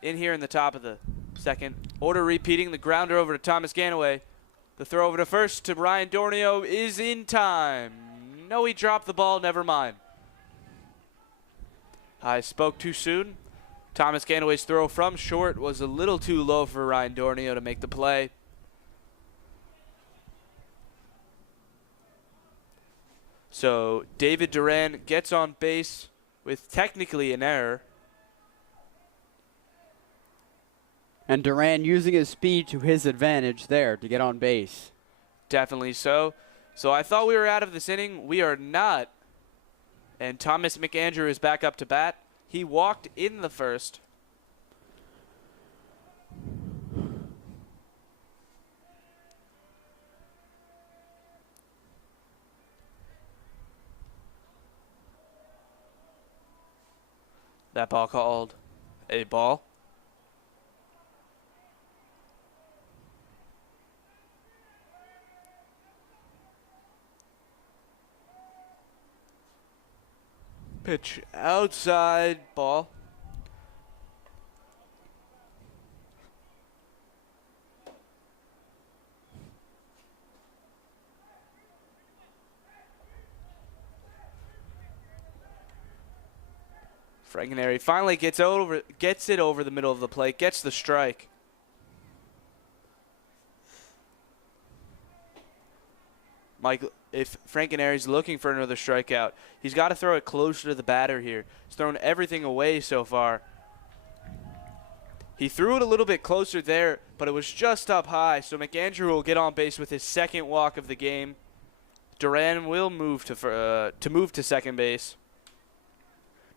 in here in the top of the second. Order repeating, the grounder over to Thomas Ganaway. The throw over to first to Ryan Dornio is in time. No, he dropped the ball, never mind. I spoke too soon. Thomas Ganaway's throw from short was a little too low for Ryan Dornio to make the play. So David Duran gets on base with technically an error. And Duran using his speed to his advantage there to get on base. Definitely so. So I thought we were out of this inning. We are not. And Thomas McAndrew is back up to bat. He walked in the first. That ball called a ball. Pitch outside, ball. Frankenary finally gets it over the middle of the plate, gets the strike. Mike, if Frankenary's looking for another strikeout, he's got to throw it closer to the batter here. He's thrown everything away so far. He threw it a little bit closer there, but it was just up high, so McAndrew will get on base with his second walk of the game. Duran will move to second base.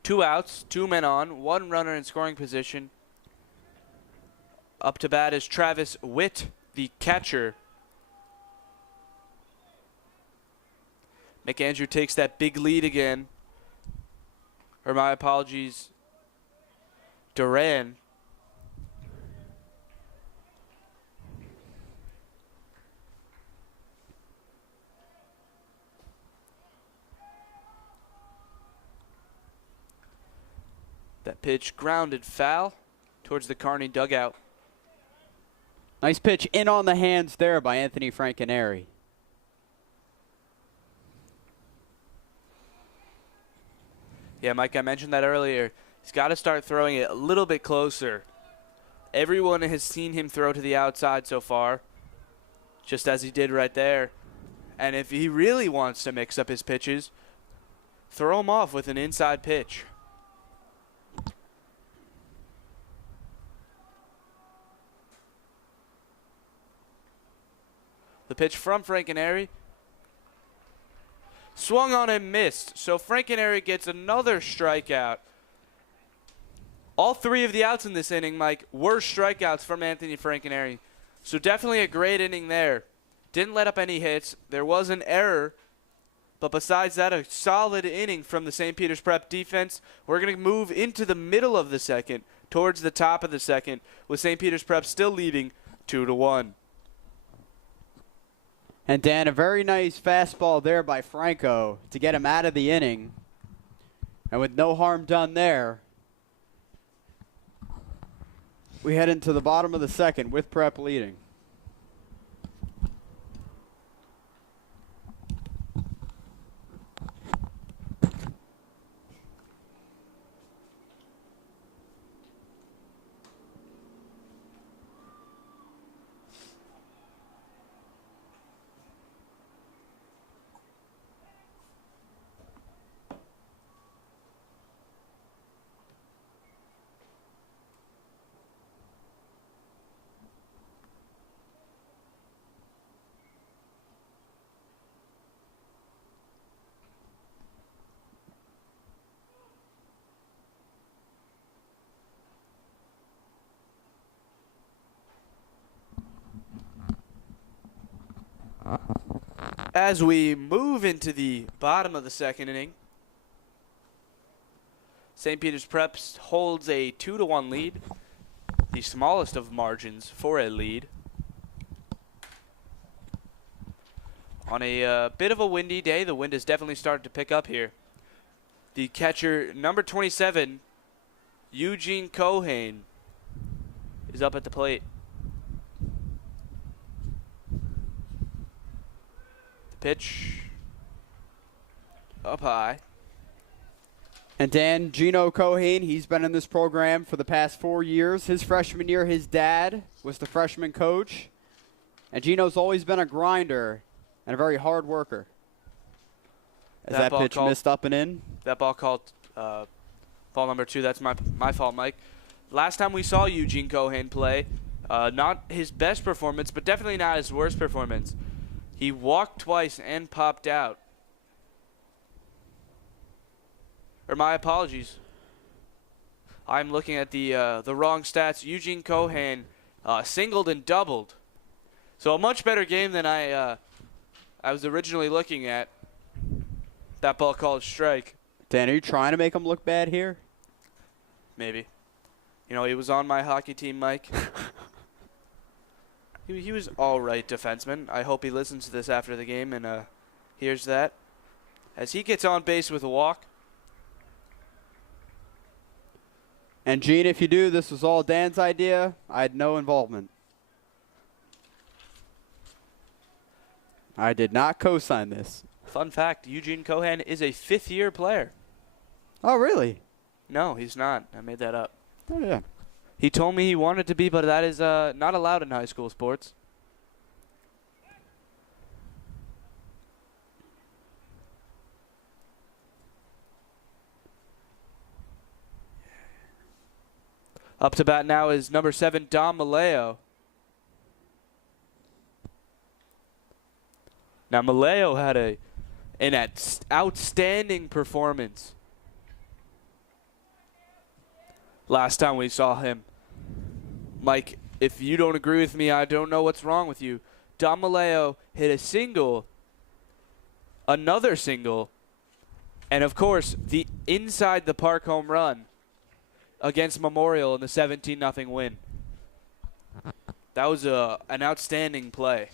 2 outs, 2 men on, 1 runner in scoring position. Up to bat is Travis Witt, the catcher. McAndrew takes that big lead again. Or my apologies, Duran. That pitch grounded foul towards the Kearny dugout. Nice pitch in on the hands there by Anthony Frankenary. Yeah, Mike, I mentioned that earlier. He's got to start throwing it a little bit closer. Everyone has seen him throw to the outside so far, just as he did right there. And if he really wants to mix up his pitches, throw him off with an inside pitch. The pitch from Frankenary. Swung on and missed. So Frankenary gets another strikeout. All three of the outs in this inning, Mike, were strikeouts from Anthony Frankenary. So definitely a great inning there. Didn't let up any hits. There was an error. But besides that, a solid inning from the St. Peter's Prep defense. We're going to move into the middle of the second, towards the top of the second, with St. Peter's Prep still leading 2-1. And Dan, a very nice fastball there by Franco to get him out of the inning. And with no harm done there, we head into the bottom of the second with Prep leading. As we move into the bottom of the second inning, St. Peter's Prep holds a 2-1 lead, the smallest of margins for a lead. On a bit of a windy day, the wind has definitely started to pick up here. The catcher, number 27, Eugene Cohane, is up at the plate. Pitch up high. And Dan, Gino Cohane, he's been in this program for the past 4 years. His freshman year, his dad was the freshman coach. And Gino's always been a grinder and a very hard worker. As that pitch missed up and in. That ball called ball number 2. That's my fault, Mike. Last time we saw Eugene Cohane play, not his best performance, but definitely not his worst performance. He walked twice and popped out. Or my apologies. I'm looking at the wrong stats. Eugene Cohane singled and doubled. So a much better game than I was originally looking at. That ball called strike. Dan, are you trying to make him look bad here? Maybe. You know, he was on my hockey team, Mike. He was all right defenseman. I hope he listens to this after the game and hears that. As he gets on base with a walk. And Gene, if you do, this was all Dan's idea. I had no involvement. I did not co-sign this. Fun fact, Eugene Cohane is a fifth-year player. Oh, really? No, he's not. I made that up. Oh, yeah. He told me he wanted to be, but that is not allowed in high school sports. Up to bat now is number 7, Dom Maleo. Now, Maleo had an outstanding performance last time we saw him. Mike, if you don't agree with me, I don't know what's wrong with you. Dom Maleo hit a single another single, and of course the inside the park home run against Memorial in the 17-0 win. That was an outstanding play.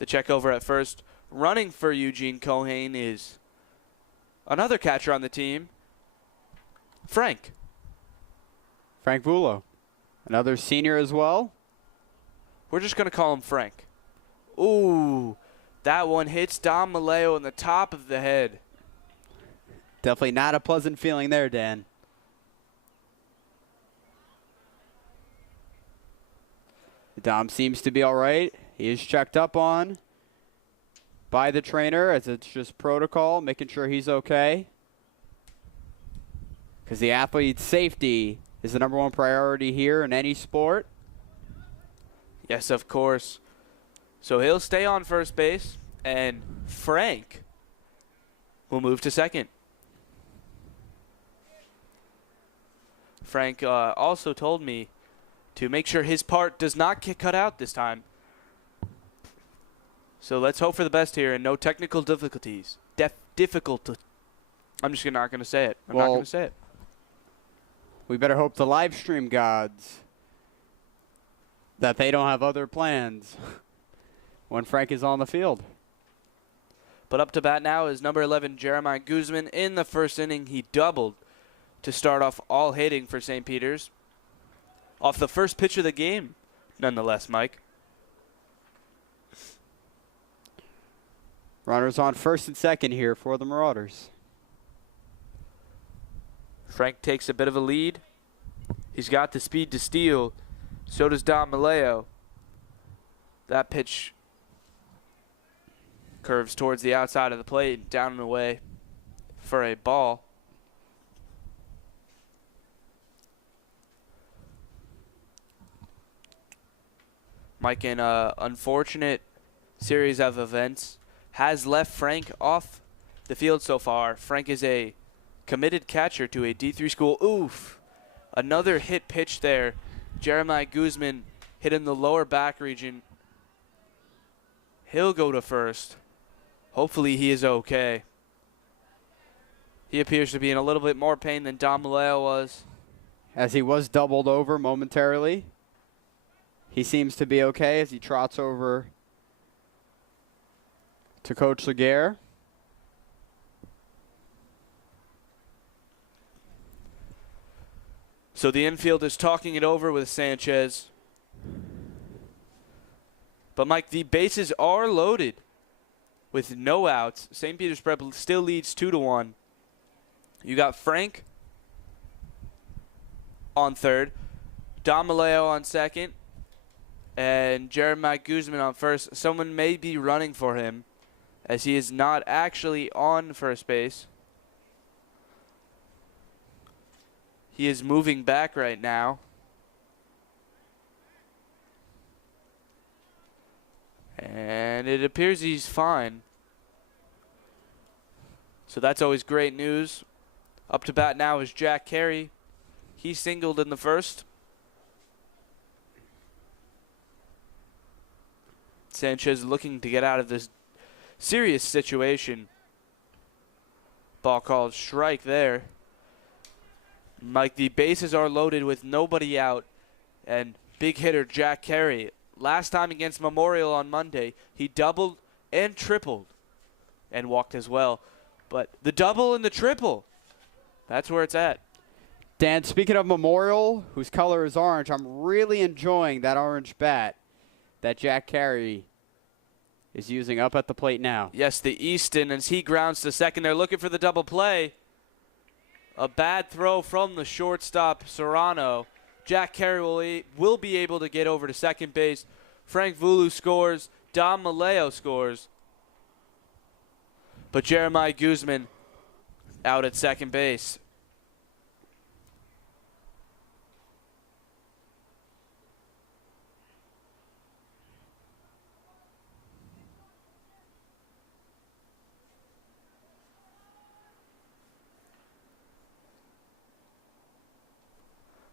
The check over at first. Running for Eugene Cohane is another catcher on the team, Frank. Frank Vulo, another senior as well. We're just going to call him Frank. Ooh, that one hits Dom Maleo in the top of the head. Definitely not a pleasant feeling there, Dan. Dom seems to be all right. He is checked up on by the trainer as it's just protocol, making sure he's okay. Because the athlete's safety is the #1 priority here in any sport. Yes, of course. So he'll stay on first base, and Frank will move to second. Frank also told me to make sure his part does not get cut out this time. So let's hope for the best here and no technical difficulties. I'm just not going to say it. I'm not going to say it. We better hope the live stream gods that they don't have other plans when Frank is on the field. But up to bat now is number 11, Jeremiah Guzman. In the first inning, he doubled to start off all hitting for St. Peter's. Off the first pitch of the game, nonetheless, Mike. Runners on first and second here for the Marauders. Frank takes a bit of a lead. He's got the speed to steal. So does Dom Maleo. That pitch curves towards the outside of the plate and down and away for a ball. Mike, an unfortunate series of events has left Frank off the field so far. Frank is a committed catcher to a D3 school. Oof. Another hit pitch there. Jeremiah Guzman hit in the lower back region. He'll go to first. Hopefully he is okay. He appears to be in a little bit more pain than Dom Maleo was. As he was doubled over momentarily. He seems to be okay as he trots over to Coach Laguerre. So the infield is talking it over with Sanchez. But, Mike, the bases are loaded with no outs. St. Peter's Prep still leads 2-1. You got Frank on third, Dom Maleo on second, and Jeremiah Guzman on first. Someone may be running for him as he is not actually on first base. He is moving back right now. And it appears he's fine. So that's always great news. Up to bat now is Jack Carey. He singled in the first. Sanchez looking to get out of this serious situation. Ball called strike there. Mike, the bases are loaded with nobody out. And big hitter Jack Carey. Last time against Memorial on Monday, he doubled and tripled and walked as well. But the double and the triple, that's where it's at. Dan, speaking of Memorial, whose color is orange, I'm really enjoying that orange bat that Jack Carey is using up at the plate now. Yes, the Easton, as he grounds to second. They're looking for the double play. A bad throw from the shortstop, Serrano. Jack Carey will be able to get over to second base. Frank Vulu scores. Dom Maleo scores. But Jeremiah Guzman out at second base.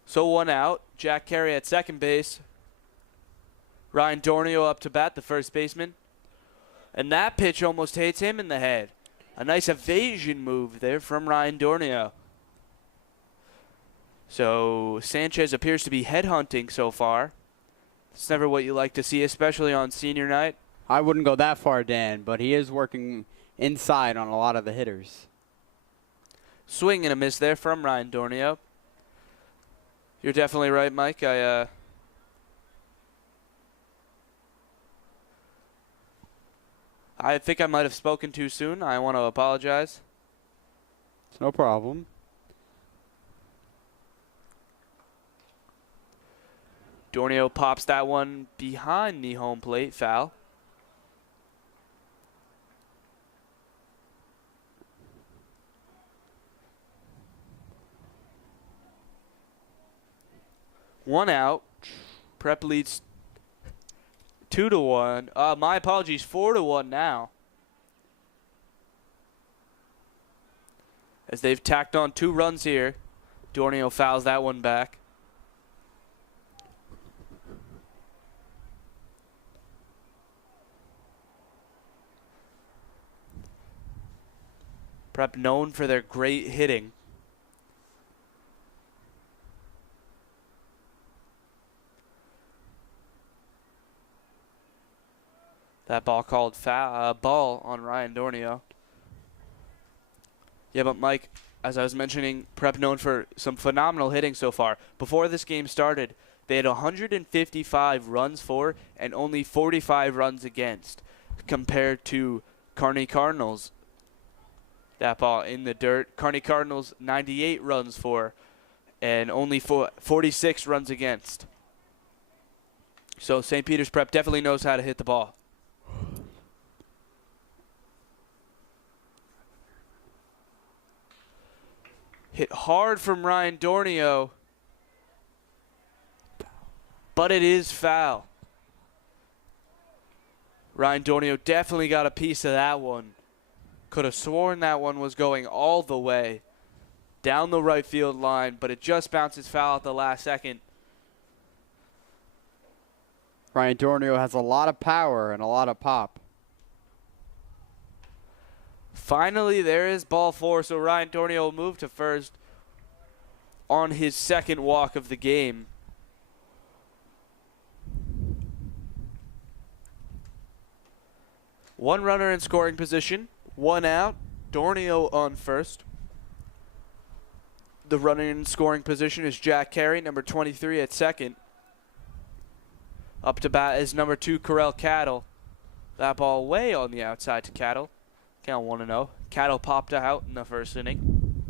So one out. Jack Carey at second base. Ryan Dornio up to bat, the first baseman. And that pitch almost hits him in the head. A nice evasion move there from Ryan Dornio. So Sanchez appears to be headhunting so far. It's never what you like to see, especially on senior night. I wouldn't go that far, Dan, but he is working inside on a lot of the hitters. Swing and a miss there from Ryan Dornio. You're definitely right, Mike. I think I might have spoken too soon. I want to apologize. It's no problem. Dornio pops that one behind the home plate, foul. One out. Prep leads 2-1. My apologies, 4-1 now. As they've tacked on 2 runs here. Dornio fouls that one back. Prep known for their great hitting. That ball called ball on Ryan Dornio. Yeah, but Mike, as I was mentioning, Prep known for some phenomenal hitting so far. Before this game started, they had 155 runs for and only 45 runs against, compared to Kearny Cardinals. That ball in the dirt. Kearny Cardinals 98 runs for and only 46 runs against. So St. Peter's Prep definitely knows how to hit the ball. Hit hard from Ryan Dornio, but it is foul. Ryan Dornio definitely got a piece of that one. Could have sworn that one was going all the way down the right field line, but it just bounces foul at the last second. Ryan Dornio has a lot of power and a lot of pop. Finally, there is ball 4, so Ryan Dornio will move to first on his second walk of the game. One runner in scoring position, 1 out. Dornio on first. The runner in scoring position is Jack Carey, number 23 at second. Up to bat is number 2, Corell Cattle. That ball way on the outside to Cattle. Count 1-0. Cattle popped out in the first inning.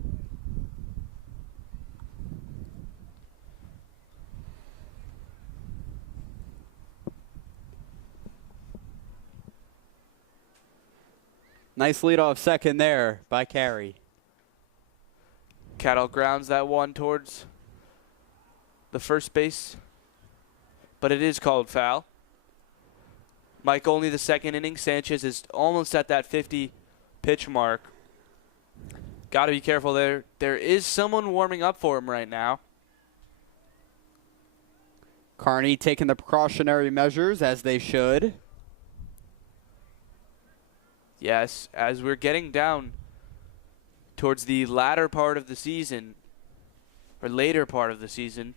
Nice leadoff second there by Carey. Cattle grounds that one towards the first base, but it is called foul. Mike, only the second inning. Sanchez is almost at that 50 pitch mark. Got to be careful there. There is someone warming up for him right now. Kearny taking the precautionary measures, as they should. Yes, as we're getting down towards the latter part of the season, or later part of the season,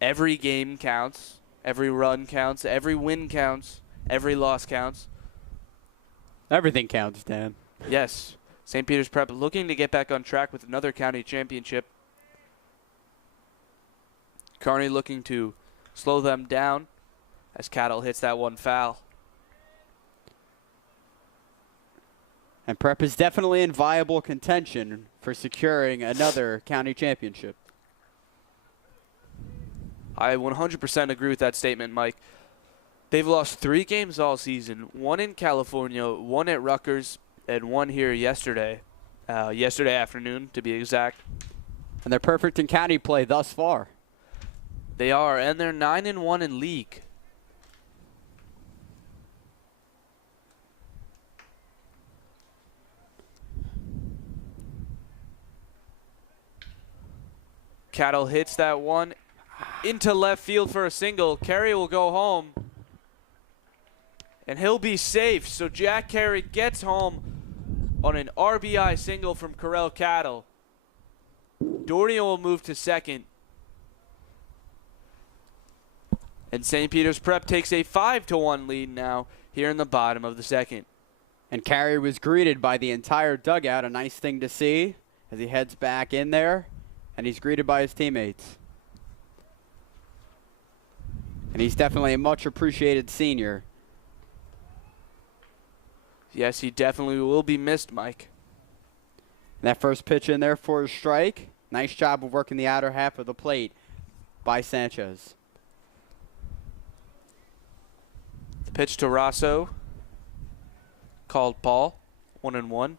every game counts, every run counts, every win counts, every loss counts. Everything counts, Dan. Yes, St. Peter's Prep looking to get back on track with another county championship. Kearny looking to slow them down as Cattle hits that one foul. And Prep is definitely in viable contention for securing another county championship. I 100% agree with that statement, Mike. They've lost 3 games all season, 1 in California, 1 at Rutgers, and 1 here yesterday. Yesterday afternoon, to be exact. And they're perfect in county play thus far. They are, and they're 9-1 in league. Cattle hits that one into left field for a single. Carey will go home, and he'll be safe. So Jack Carey gets home on an RBI single from Corel Cattle. Dornio will move to second. And St. Peter's Prep takes a 5-1 lead now here in the bottom of the second. And Carey was greeted by the entire dugout, a nice thing to see as he heads back in there, and he's greeted by his teammates. And he's definitely a much appreciated senior. Yes, he definitely will be missed, Mike. That first pitch in there for a strike. Nice job of working the outer half of the plate by Sanchez. The pitch to Rosso. Called ball. 1-1.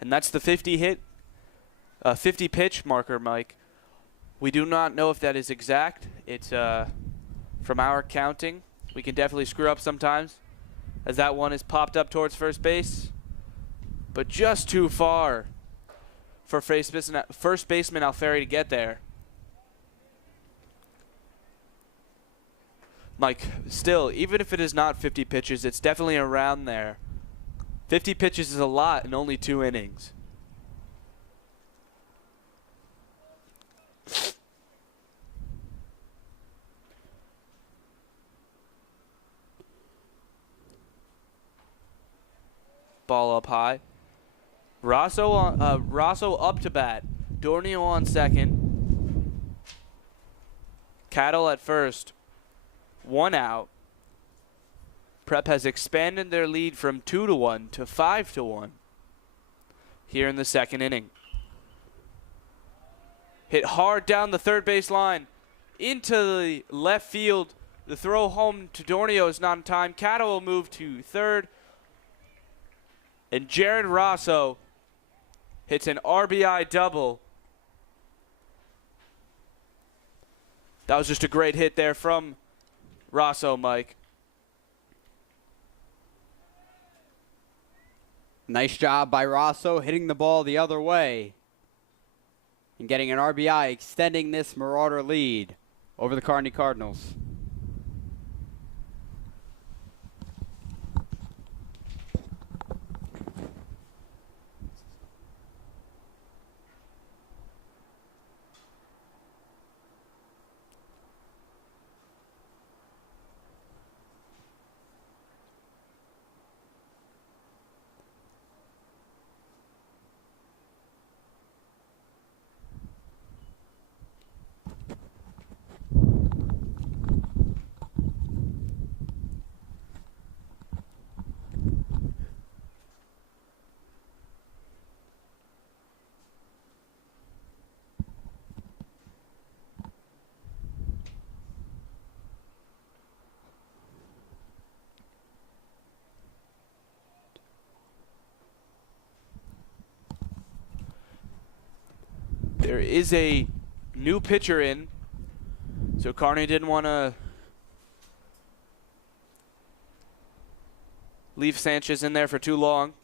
And that's the 50 pitch marker, Mike. We do not know if that is exact. It's from our counting. We can definitely screw up sometimes, as that one is popped up towards first base, but just too far for first baseman Alfieri to get there. Mike, still, even if it is not 50 pitches, it's definitely around there. 50 pitches is a lot in only 2 innings. Ball up high. Rosso up to bat. Dornio on second. Cattle at first. 1 out. Prep has expanded their lead from 2-1 to 5-1 here in the second inning. Hit hard down the third base line into the left field. The throw home to Dornio is not in time. Cattle will move to third. And Jared Rosso hits an RBI double. That was just a great hit there from Rosso, Mike. Nice job by Rosso hitting the ball the other way and getting an RBI, extending this Marauder lead over the Kearny Cardinals. There is a new pitcher in, so Kearny didn't want to leave Sanchez in there for too long.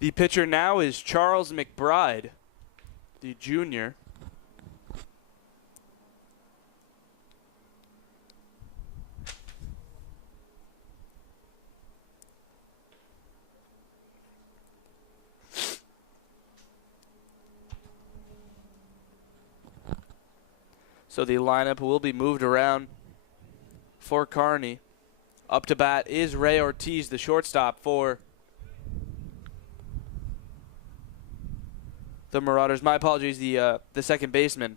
The pitcher now is Charles McBride, the junior. So the lineup will be moved around for Kearny. Up to bat is Ray Ortiz, the shortstop for the Marauders. My apologies, the second baseman.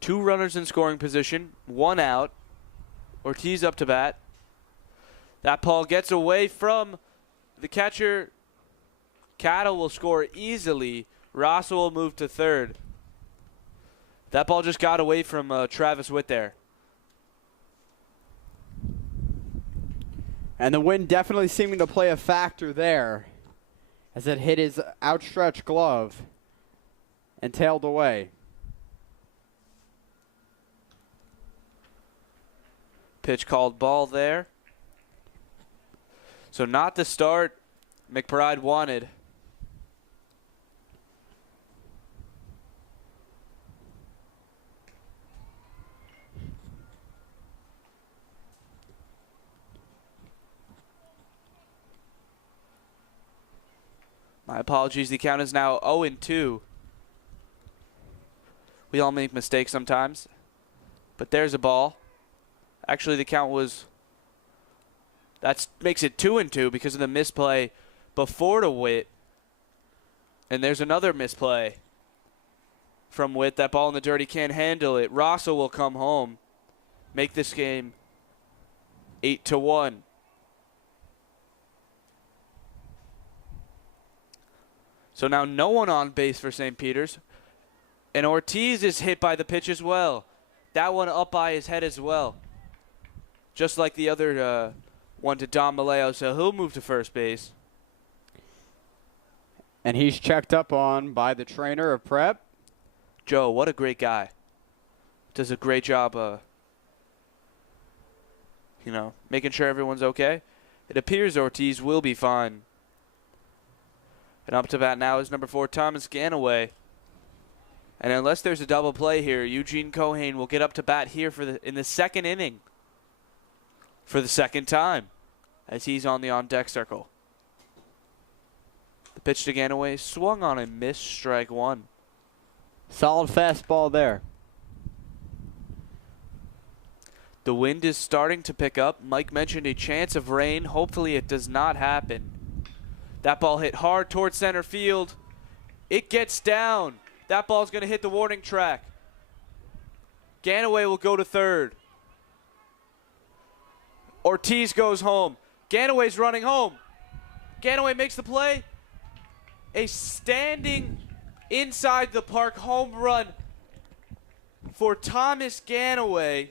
Two runners in scoring position, 1 out. Ortiz up to bat. That ball gets away from the catcher. Cattle will score easily. Rosso will move to third. That ball just got away from Travis Witt there. And the wind definitely seeming to play a factor there as it hit his outstretched glove and tailed away. Pitch called ball there. So not the start McBride wanted. My apologies. The count is now 0-2. We all make mistakes sometimes. But there's a ball. Actually, the count was... That makes it 2-2 because of the misplay before to Witt. And there's another misplay from Witt. That ball in the dirt, he can't handle it. Rosso will come home. Make this game 8-1. So now no one on base for St. Peter's. And Ortiz is hit by the pitch as well. That one up by his head as well. Just like the other one to Dom Maleo, so he'll move to first base. And he's checked up on by the trainer of Prep. Joe, what a great guy. Does a great job, making sure everyone's okay. It appears Ortiz will be fine. And up to bat now is number 4, Thomas Ganaway. And unless there's a double play here, Eugene Cohane will get up to bat here in the second inning for the second time as he's on the on-deck circle. The pitch to Ganaway swung on a missed, strike 1. Solid fastball there. The wind is starting to pick up. Mike mentioned a chance of rain. Hopefully it does not happen. That ball hit hard towards center field. It gets down. That ball's going to hit the warning track. Ganaway will go to third. Ortiz goes home. Ganaway's running home. Ganaway makes the play. A standing inside the park home run for Thomas Ganaway.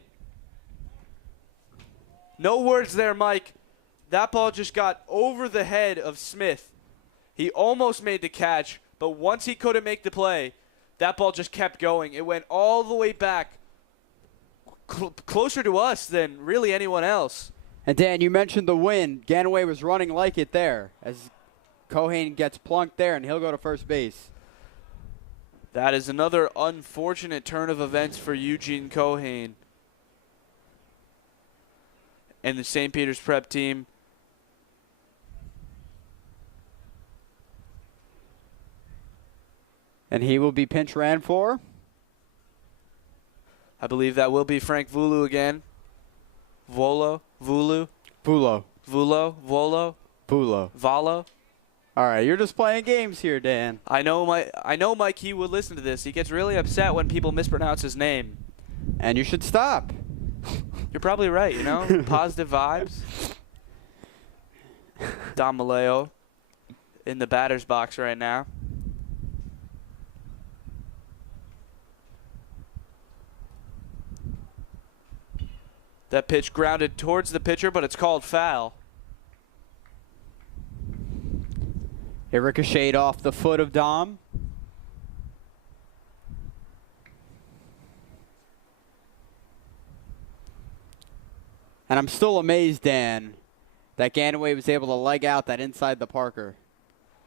No words there, Mike. That ball just got over the head of Smith. He almost made the catch, but once he couldn't make the play, that ball just kept going. It went all the way back, closer to us than really anyone else. And Dan, you mentioned the wind. Ganaway was running like it there as Cohane gets plunked there, and he'll go to first base. That is another unfortunate turn of events for Eugene Cohane and the St. Peter's Prep team. And he will be pinch ran for? I believe that will be Frank Vulu again. Volo? Vulu? Vulo. Vulo? Volo? Vulo. Valo? All right, you're just playing games here, Dan. I know Mike, he would listen to this. He gets really upset when people mispronounce his name. And you should stop. You're probably right, Positive vibes. Dom Maleo in the batter's box right now. That pitch grounded towards the pitcher, but it's called foul. It ricocheted off the foot of Dom. And I'm still amazed, Dan, that Ganaway was able to leg out that inside the Parker.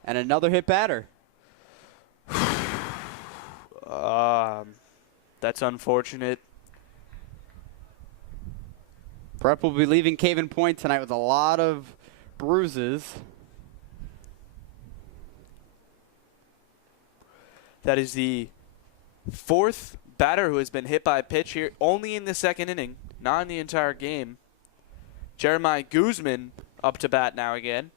And another hit batter. That's unfortunate. Prep will be leaving Caven Point tonight with a lot of bruises. That is the 4th batter who has been hit by a pitch here, only in the second inning, not in the entire game. Jeremiah Guzman up to bat now again.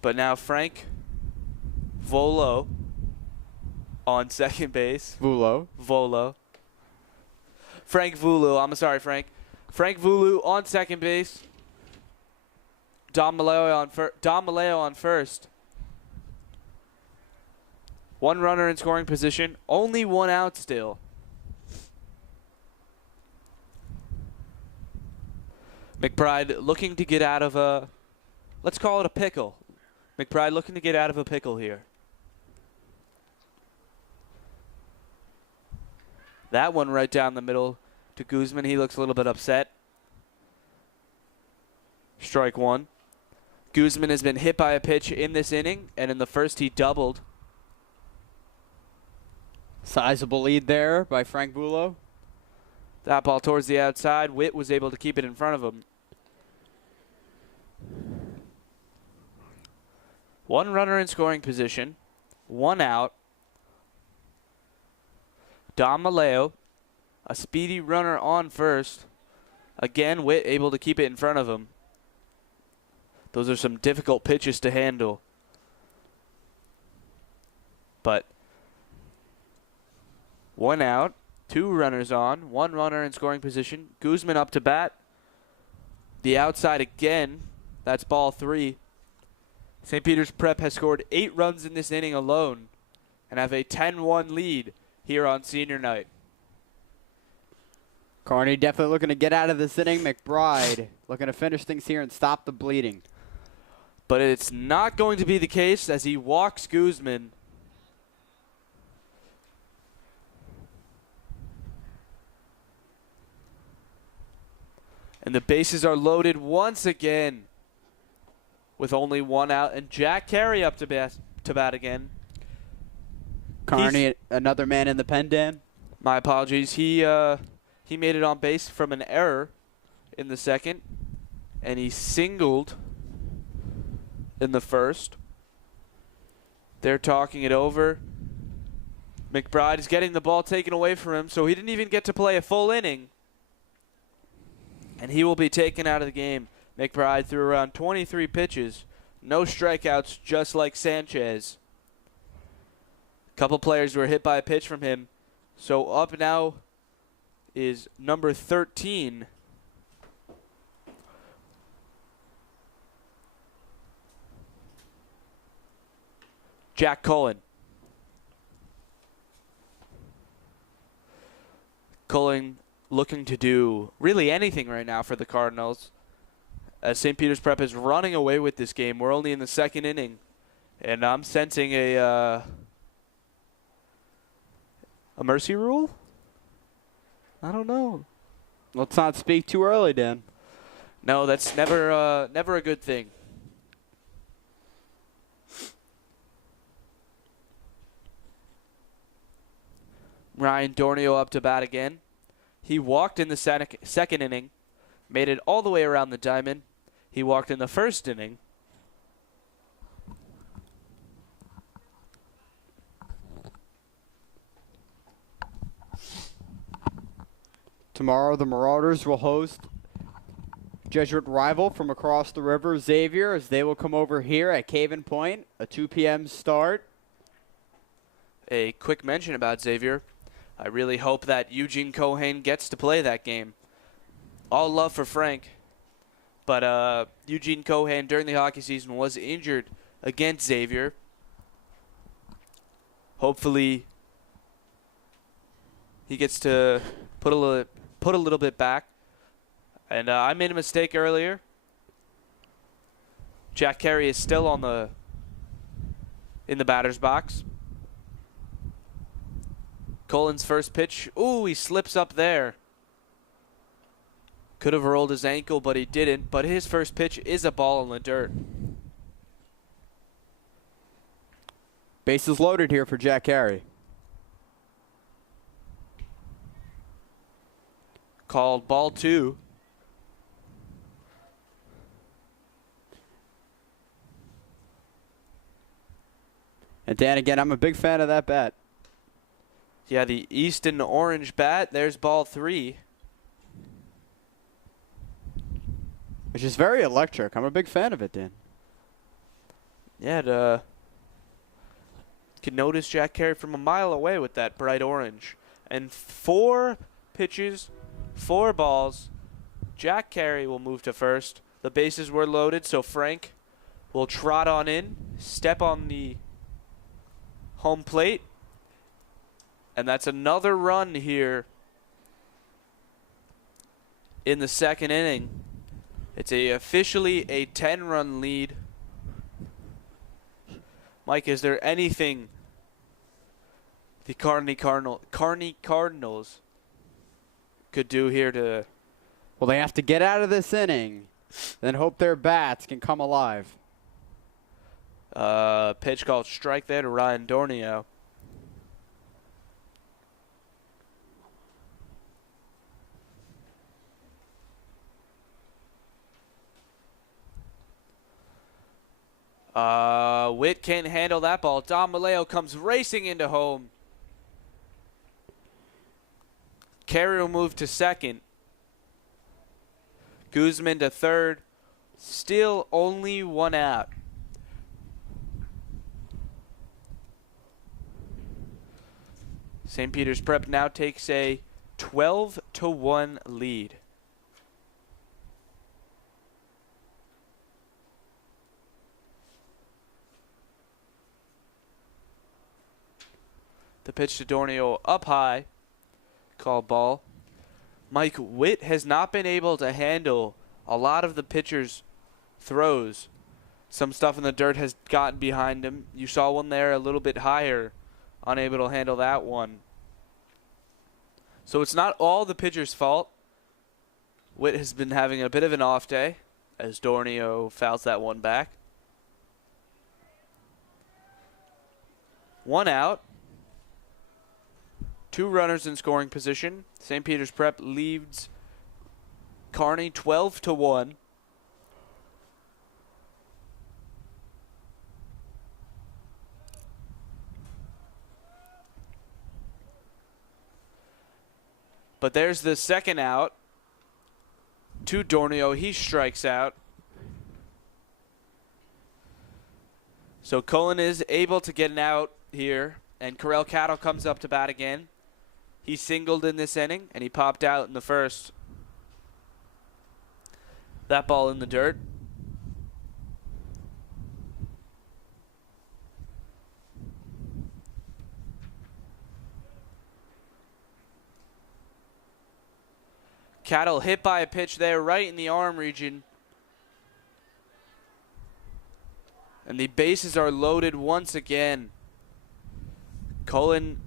But now Frank Volo on second base. Volo. Frank Vulu. I'm sorry, Frank. Frank Vulu on second base. Dom Maleo on first. One runner in scoring position. Only one out still. McBride looking to get out of a, let's call it a pickle. McBride looking to get out of a pickle here. That one right down the middle to Guzman. He looks a little bit upset. Strike one. Guzman has been hit by a pitch in this inning, and in the first he doubled. Sizable lead there by Frank Bulow. That ball towards the outside. Witt was able to keep it in front of him. One runner in scoring position. One out. Dom Maleo, a speedy runner on first. Again, Witt able to keep it in front of him. Those are some difficult pitches to handle. But one out, two runners on, one runner in scoring position. Guzman up to bat. The outside again. That's ball 3. St. Peter's Prep has scored 8 runs in this inning alone and have a 10-1 lead here on senior night. Kearny definitely looking to get out of this inning. McBride looking to finish things here and stop the bleeding. But it's not going to be the case as he walks Guzman. And the bases are loaded once again with only one out. And Jack Carey up to bat again. Kearny, another man in the pen, Dan. My apologies. He made it on base from an error in the second, and he singled in the first. They're talking it over. McBride is getting the ball taken away from him, so he didn't even get to play a full inning. And he will be taken out of the game. McBride threw around 23 pitches. No strikeouts, just like Sanchez. A couple players were hit by a pitch from him. So up now is number 13. Jack Cullen. Cullen looking to do really anything right now for the Cardinals. As St. Peter's Prep is running away with this game. We're only in the second inning. And I'm sensing a mercy rule? I don't know. Let's not speak too early, Dan. No, that's never a good thing. Ryan Dornio up to bat again. He walked in the second inning, made it all the way around the diamond. He walked in the first inning. Tomorrow, the Marauders will host Jesuit rival from across the river, Xavier, as they will come over here at Caven Point, a 2 p.m. start. A quick mention about Xavier. I really hope that Eugene Cohane gets to play that game. All love for Frank, but Eugene Cohane during the hockey season was injured against Xavier. Hopefully, he gets to put a little bit back. And I made a mistake earlier. Jack Carey is still in the batter's box. Cullen's first pitch. Ooh, he slips up there. Could have rolled his ankle, but he didn't. But his first pitch is a ball in the dirt. Bases loaded here for Jack Carey. Called ball 2. And Dan, again, I'm a big fan of that bat. Yeah, the Easton orange bat. There's ball 3. Which is very electric. I'm a big fan of it, Dan. Yeah, can notice Jack Carey from a mile away with that bright orange. And 4 pitches, 4 balls. Jack Carey will move to first. The bases were loaded, so Frank will trot on in, step on the home plate. And that's another run here in the second inning. It's officially a 10-run lead Mike, is there anything the Kearny Cardinals could do here to... Well, they have to get out of this inning, then hope their bats can come alive. Pitch called strike there to Ryan Dornio. Witt can't handle that ball. Dom Maleo comes racing into home. Carey will move to second. Guzman to third. Still only one out. St. Peter's Prep now takes a 12-1 lead. The pitch to Dornio up high. Call ball. Mike, Witt has not been able to handle a lot of the pitcher's throws. Some stuff in the dirt has gotten behind him. You saw one there a little bit higher. Unable to handle that one. So it's not all the pitcher's fault. Witt has been having a bit of an off day as Dornio fouls that one back. One out. Two runners in scoring position. St. Peter's Prep leads Kearny 12-1. But there's the second out to Dornio. He strikes out. So Cullen is able to get an out here. And Corell Cattle comes up to bat again. He singled in this inning, and he popped out in the first. That ball in the dirt. Cattle hit by a pitch there right in the arm region. And the bases are loaded once again. Cullen,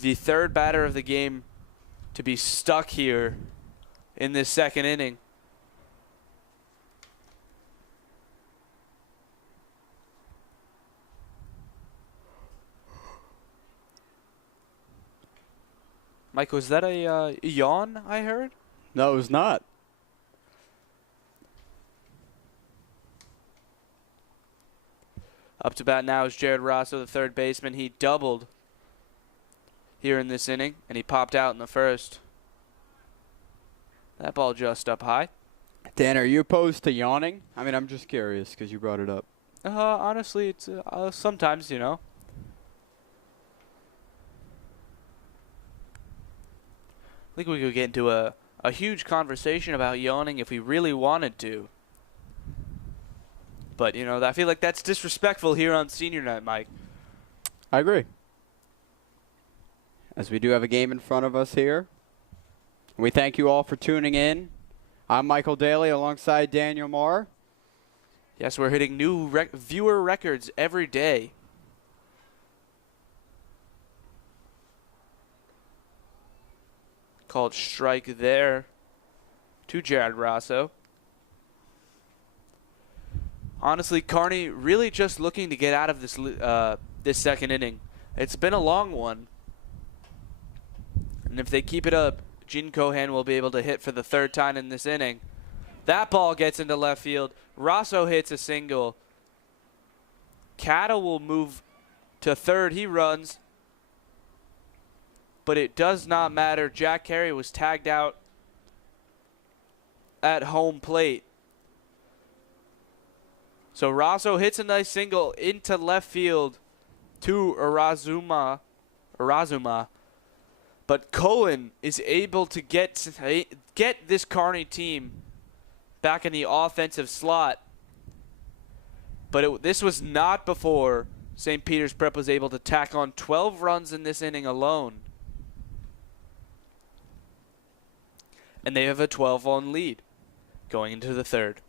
the third batter of the game to be stuck here in this second inning. Mike, was that a yawn I heard? No, it was not. Up to bat now is Jared Rosso, the third baseman. He doubled here in this inning, and he popped out in the first. That ball just up high. Dan, are you opposed to yawning? I mean, I'm just curious because you brought it up. Honestly, it's sometimes, you know. I think we could get into a huge conversation about yawning if we really wanted to. But, you know, I feel like that's disrespectful here on senior night, Mike. I agree. As we do have a game in front of us here. We thank you all for tuning in. I'm Michael Daly alongside Daniel Marr. Yes, we're hitting new viewer records every day. Called strike there to Jared Rosso. Honestly, Kearny really just looking to get out of this second inning. It's been a long one. And if they keep it up, Gene Cohan will be able to hit for the third time in this inning. That ball gets into left field. Rosso hits a single. Cattle will move to third. He runs. But it does not matter. Jack Carey was tagged out at home plate. So Rosso hits a nice single into left field to Arazuma. But Cullen is able to get this Kearny team back in the offensive slot. But this was not before St. Peter's Prep was able to tack on 12 runs in this inning alone. And they have a 12-1 lead going into the third.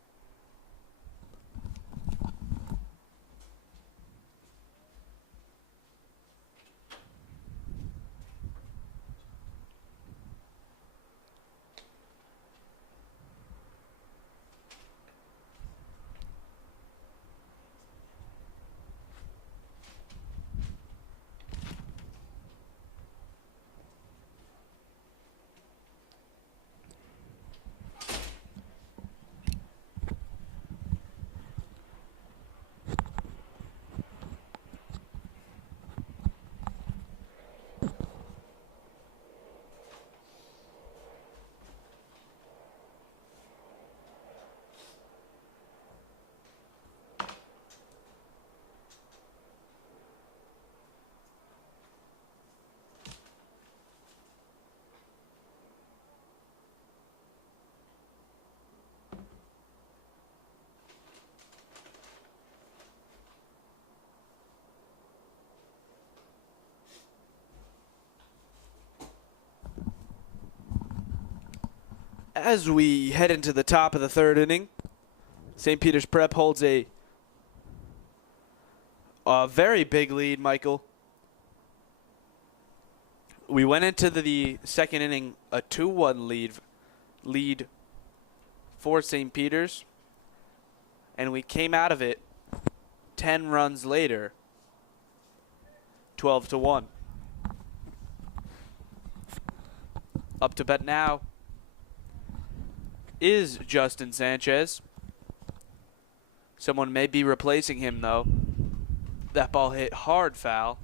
As we head into the top of the third inning, St. Peter's Prep holds a very big lead, Michael. We went into the second inning a 2-1 lead for St. Peter's, and we came out of it 10 runs later, 12-1. Up to bat now is Justin Sanchez. Someone may be replacing him, though. That ball hit hard foul.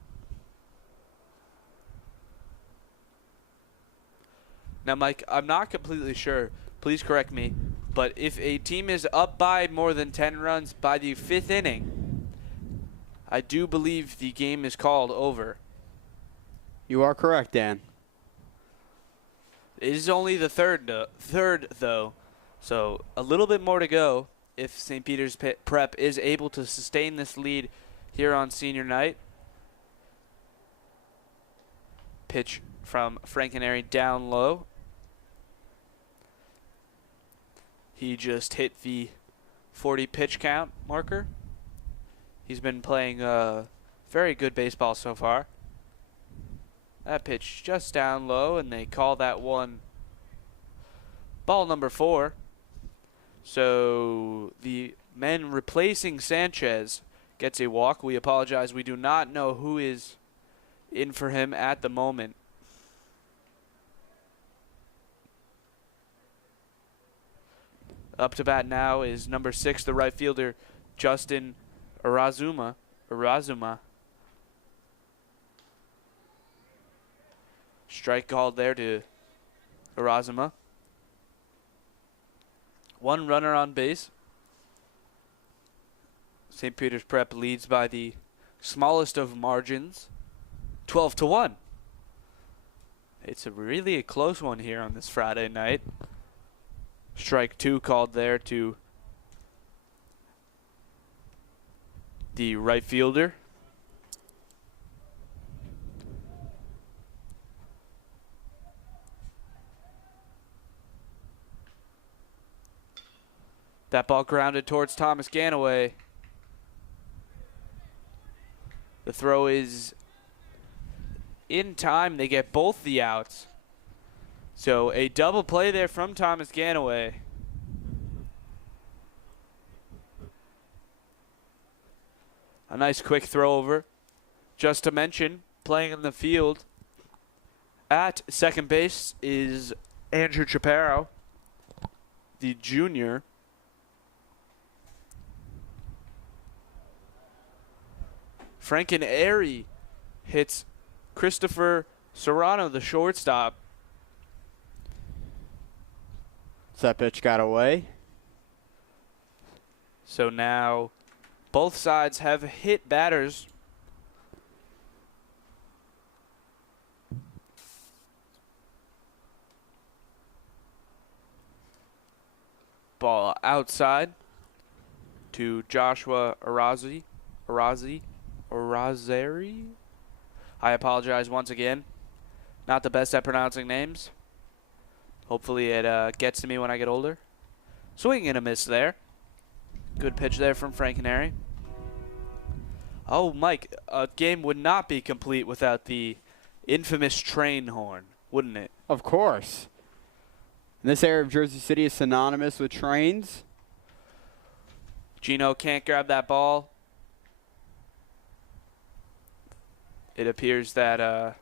Now, Mike, I'm not completely sure. Please correct me. But if a team is up by more than 10 runs by the 5th inning, I do believe the game is called over. You are correct, Dan. It is only the third, though. So a little bit more to go if St. Peter's Prep is able to sustain this lead here on senior night. Pitch from Frankenary down low. He just hit the 40 pitch count marker. He's been playing very good baseball so far. That pitch just down low, and they call that one ball number 4. So the man replacing Sanchez gets a walk. We apologize. We do not know who is in for him at the moment. Up to bat now is number 6, the right fielder, Justin Arazuma. Strike called there to Arazuma. 1 runner on base. St. Peter's Prep leads by the smallest of margins, 12-1. It's really a close one here on this Friday night. Strike 2 called there to the right fielder. That ball grounded towards Thomas Ganaway. The throw is in time. They get both the outs. So a double play there from Thomas Ganaway. A nice quick throw over. Just to mention, playing in the field at second base is Andrew Chaparro, the junior. Frankenary hits Christopher Serrano, the shortstop. That pitch got away. So now both sides have hit batters. Ball outside to Joshua Arazi. I apologize once again. Not the best at pronouncing names. Hopefully it gets to me when I get older. Swing and a miss there. Good pitch there from Frankenary. Oh, Mike, a game would not be complete without the infamous train horn, wouldn't it? Of course. And this area of Jersey City is synonymous with trains. Gino can't grab that ball. It appears that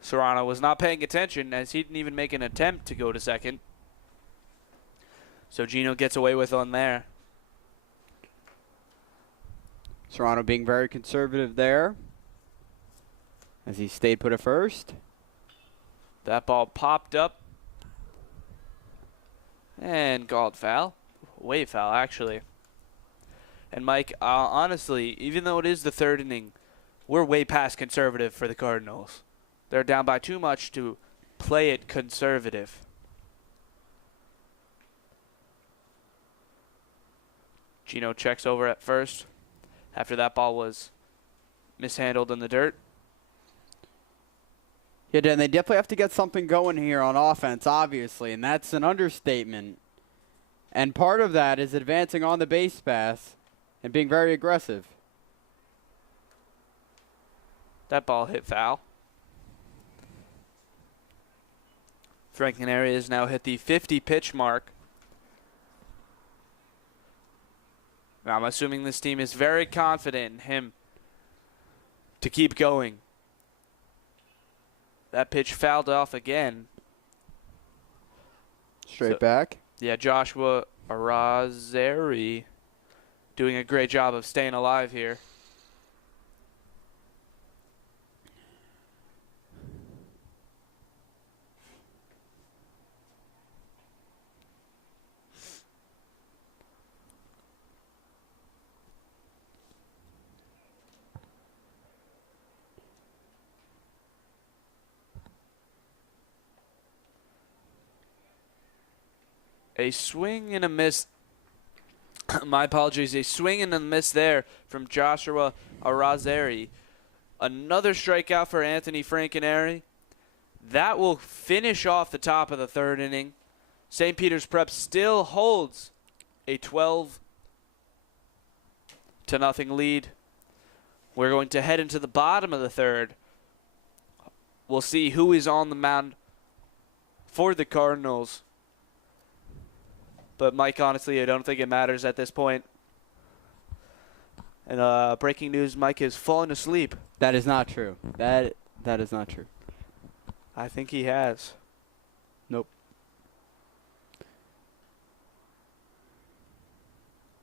Serrano was not paying attention, as he didn't even make an attempt to go to second. So Gino gets away with on there. Serrano being very conservative there, as he stayed put at first. That ball popped up and called foul. Way foul, actually. And Mike, honestly, even though it is the third inning, we're way past conservative for the Cardinals. They're down by too much to play it conservative. Gino checks over at first after that ball was mishandled in the dirt. Yeah, Dan, they definitely have to get something going here on offense, obviously, and that's an understatement. And part of that is advancing on the base pass and being very aggressive. That ball hit foul. Frankenary has now hit the 50 pitch mark. I'm assuming this team is very confident in him to keep going. That pitch fouled off again. Straight back. Yeah, Joshua Arazeri doing a great job of staying alive here. A swing and a miss. My apologies. A swing and a miss there from Joshua Arazeri. Another strikeout for Anthony Frankenary. That will finish off the top of the third inning. St. Peter's Prep still holds a 12-0 lead. We're going to head into the bottom of the third. We'll see who is on the mound for the Cardinals. But, Mike, honestly, I don't think it matters at this point. And breaking news, Mike has fallen asleep. That is not true. That is not true. I think he has. Nope.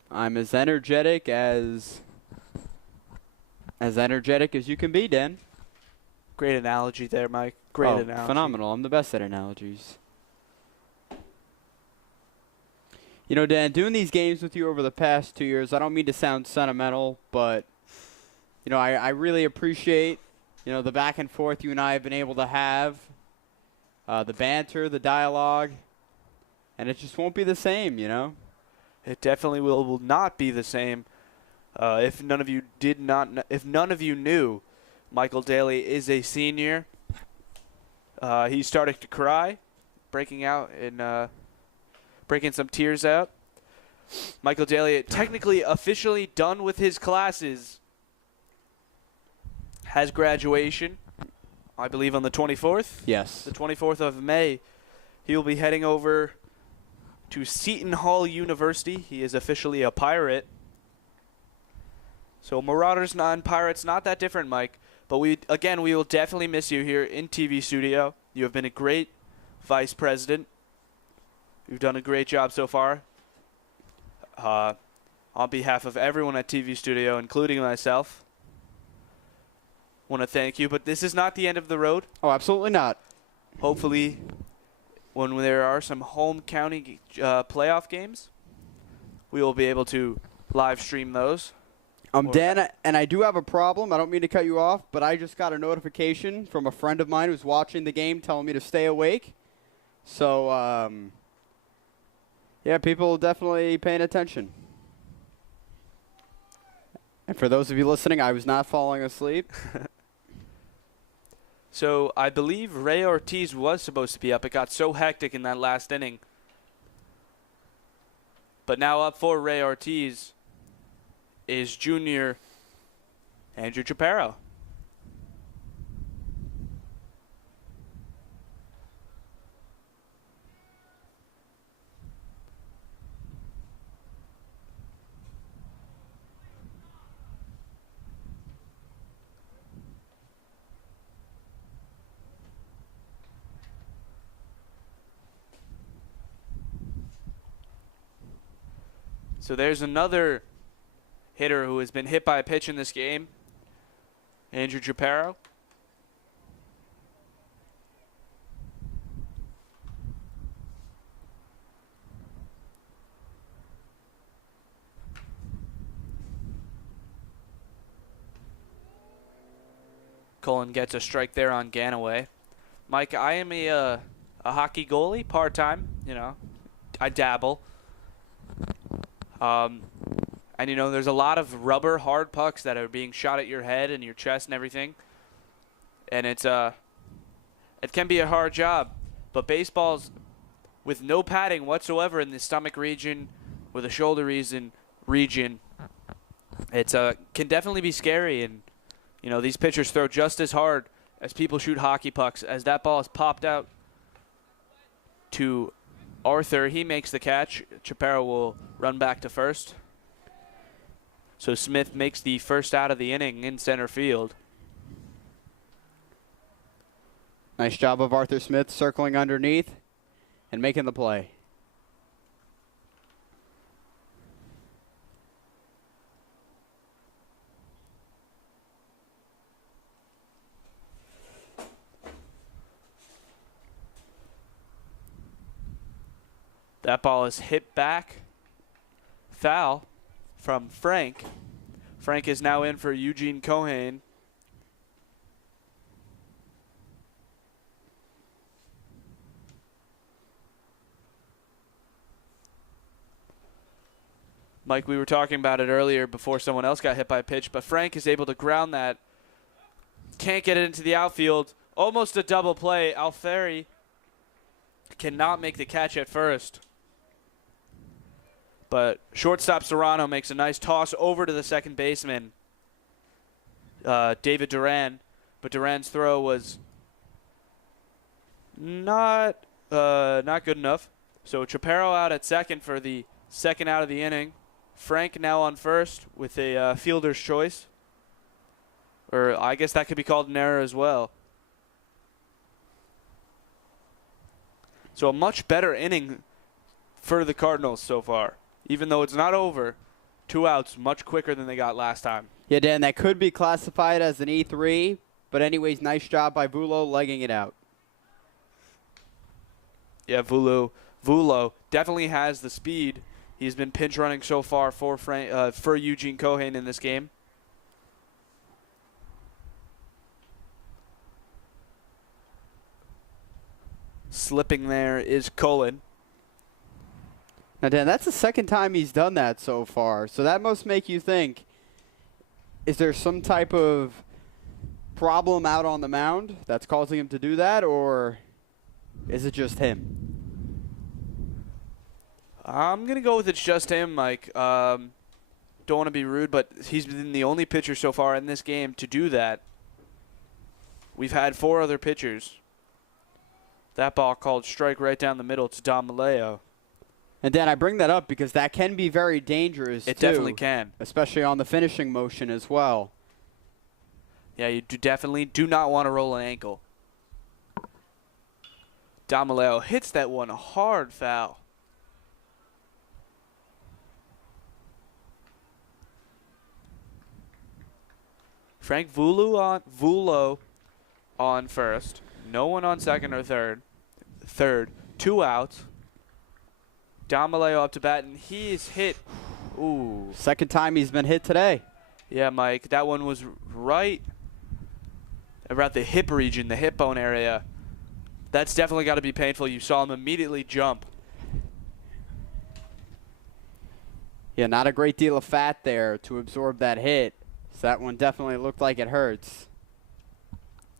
I'm as energetic as you can be, Dan. Great analogy there, Mike. Great analogy. Phenomenal. I'm the best at analogies. You know, Dan, doing these games with you over the past 2 years, I don't mean to sound sentimental, but, you know, I really appreciate, you know, the back and forth you and I have been able to have, the banter, the dialogue, and it just won't be the same, you know? It definitely will not be the same. If none of you knew, Michael Daly is a senior. He's starting to cry, breaking some tears out. Michael Daly, technically officially done with his classes, has graduation, I believe on the 24th. Yes. The 24th of May. He will be heading over to Seton Hall University. He is officially a Pirate. So Marauders and Pirates, not that different, Mike. But we will definitely miss you here in TV studio. You have been a great vice president. You've done a great job so far. On behalf of everyone at TV Studio, including myself, want to thank you. But this is not the end of the road. Oh, absolutely not. Hopefully, when there are some home county playoff games, we will be able to live stream those. Dan, and I do have a problem. I don't mean to cut you off, but I just got a notification from a friend of mine who's watching the game telling me to stay awake. So, yeah, people definitely paying attention. And for those of you listening, I was not falling asleep. So I believe Ray Ortiz was supposed to be up. It got so hectic in that last inning. But now up for Ray Ortiz is junior Andrew Chaparro. So there's another hitter who has been hit by a pitch in this game, Andrew Chaparro. Cullen gets a strike there on Ganaway. Mike, I am a hockey goalie, part-time. You know, I dabble. And, you know, there's a lot of rubber hard pucks that are being shot at your head and your chest and everything. And it's It can be a hard job, but baseball's with no padding whatsoever in the stomach region or the shoulder region. It's can definitely be scary, and you know these pitchers throw just as hard as people shoot hockey pucks. As that ball is popped out to Arthur, he makes the catch. Chaparro will run back to first. So Smith makes the first out of the inning in center field. Nice job of Arthur Smith circling underneath and making the play. That ball is hit back. Foul from Frank. Frank is now in for Eugene Cohane. Mike, we were talking about it earlier before someone else got hit by a pitch, but Frank is able to ground that. Can't get it into the outfield. Almost a double play. Alfieri cannot make the catch at first. But shortstop Serrano makes a nice toss over to the second baseman, David Duran. But Duran's throw was not good enough. So Chaparro out at second for the second out of the inning. Frank now on first with a fielder's choice. Or I guess that could be called an error as well. So a much better inning for the Cardinals so far. Even though it's not over, 2 outs much quicker than they got last time. Yeah, Dan, that could be classified as an E3, but anyways, nice job by Vulo legging it out. Yeah, Vulo definitely has the speed. He's been pinch running so far for Eugene Cohane in this game. Slipping there is Cullen. Now, Dan, that's the second time he's done that so far. So that must make you think, is there some type of problem out on the mound that's causing him to do that, or is it just him? I'm going to go with it's just him, Mike. Don't want to be rude, but he's been the only pitcher so far in this game to do that. We've had 4 other pitchers. That ball called strike right down the middle to Dom Maleo. And Dan, I bring that up because that can be very dangerous, It definitely can. Especially on the finishing motion as well. Yeah, you definitely do not want to roll an ankle. Dom Maleo hits that one hard foul. Frank Vulo on first. No one on second or third. 2 outs. Dom Maleo up to bat, and he's hit. Ooh. Second time he's been hit today. Yeah, Mike, that one was right around the hip region, the hip bone area. That's definitely got to be painful. You saw him immediately jump. Yeah, not a great deal of fat there to absorb that hit. So that one definitely looked like it hurts.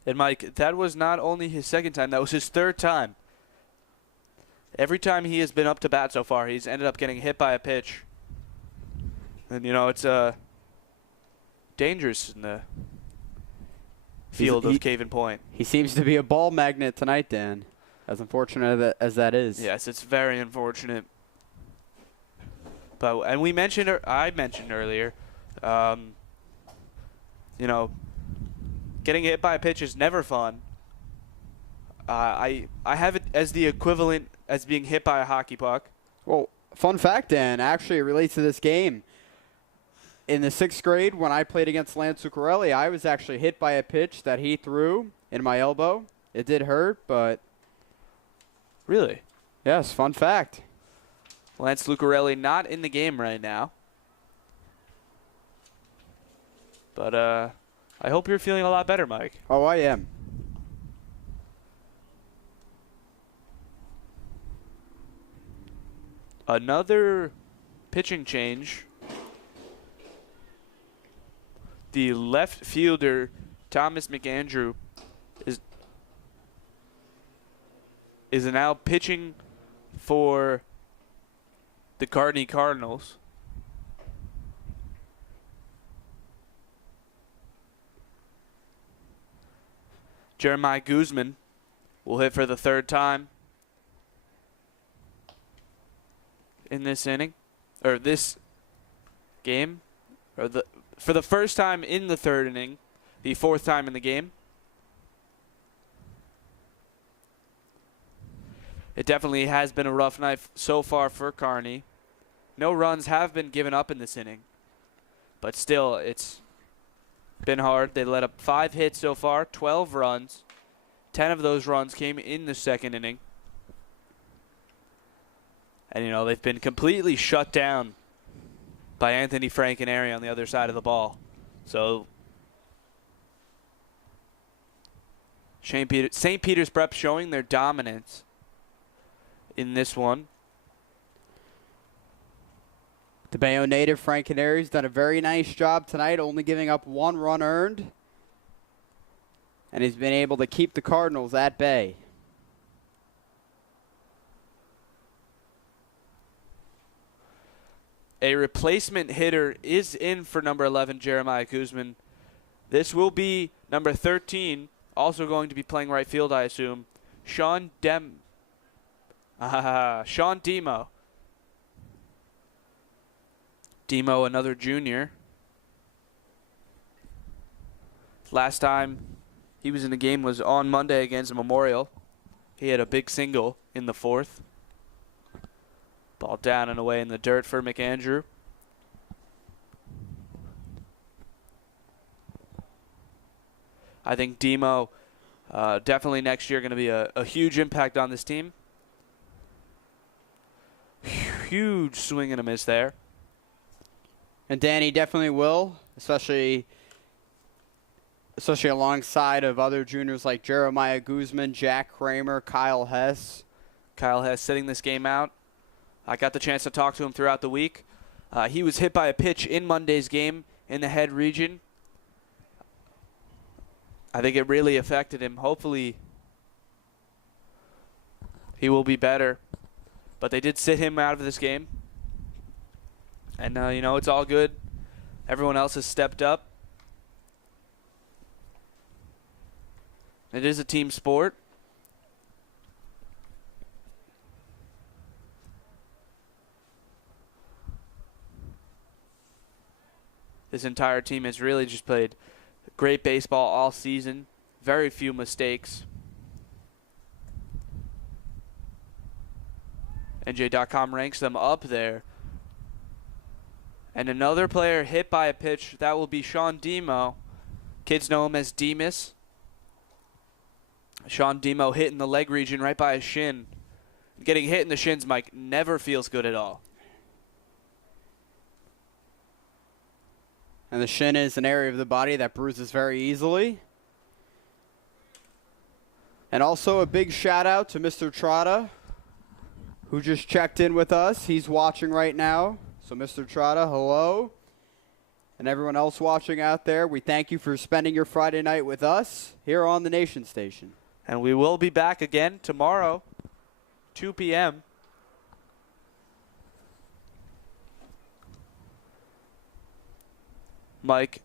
And, Mike, that was not only his second time. That was his 3rd time. Every time he has been up to bat so far, he's ended up getting hit by a pitch. And, you know, it's dangerous in the field of Caven Point. He seems to be a ball magnet tonight, Dan, as unfortunate as that is. Yes, it's very unfortunate. But and I mentioned earlier, you know, getting hit by a pitch is never fun. I have it as the equivalent as being hit by a hockey puck. Well, fun fact, Dan, actually it relates to this game. In the 6th grade, when I played against Lance Zuccarelli, I was actually hit by a pitch that he threw in my elbow. It did hurt, but... Really? Yes, fun fact. Lance Zuccarelli not in the game right now. But I hope you're feeling a lot better, Mike. Oh, I am. Another pitching change. The left fielder, Thomas McAndrew, is now pitching for the Kearny Cardinals. Jeremiah Guzman will hit for the third time in this inning, or this game, or for the first time in the third inning, the fourth time in the game. It definitely has been a rough night so far for Kearny. No runs have been given up in this inning, but still, it's been hard. They let up 5 hits so far, 12 runs. 10 of those runs came in the second inning. And, you know, they've been completely shut down by Anthony Frankenary on the other side of the ball. So, St. Peter's Prep showing their dominance in this one. The Bayonne native Frankanary's done a very nice job tonight, only giving up 1 run earned. And he's been able to keep the Cardinals at bay. A replacement hitter is in for number 11, Jeremiah Guzman. This will be number 13, also going to be playing right field, I assume, Sean Demo. Demo, another junior. Last time he was in the game was on Monday against Memorial. He had a big single in the fourth. Ball down and away in the dirt for McAndrew. I think Demo definitely next year going to be a huge impact on this team. Huge swing and a miss there. And Danny definitely will, especially alongside of other juniors like Jeremiah Guzman, Jack Kramer, Kyle Hess. Kyle Hess sitting this game out. I got the chance to talk to him throughout the week. He was hit by a pitch in Monday's game in the head region. I think it really affected him. Hopefully he will be better. But they did sit him out of this game. And, you know, it's all good. Everyone else has stepped up. It is a team sport. This entire team has really just played great baseball all season. Very few mistakes. NJ.com ranks them up there. And another player hit by a pitch, that will be Sean Demo. Kids know him as Demas. Sean Demo hit in the leg region right by his shin. Getting hit in the shins, Mike, never feels good at all. And the shin is an area of the body that bruises very easily. And also a big shout out to Mr. Trotta, who just checked in with us. He's watching right now. So Mr. Trotta, hello. And everyone else watching out there, we thank you for spending your Friday night with us here on the Nation Station. And we will be back again tomorrow, 2 p.m. Mike,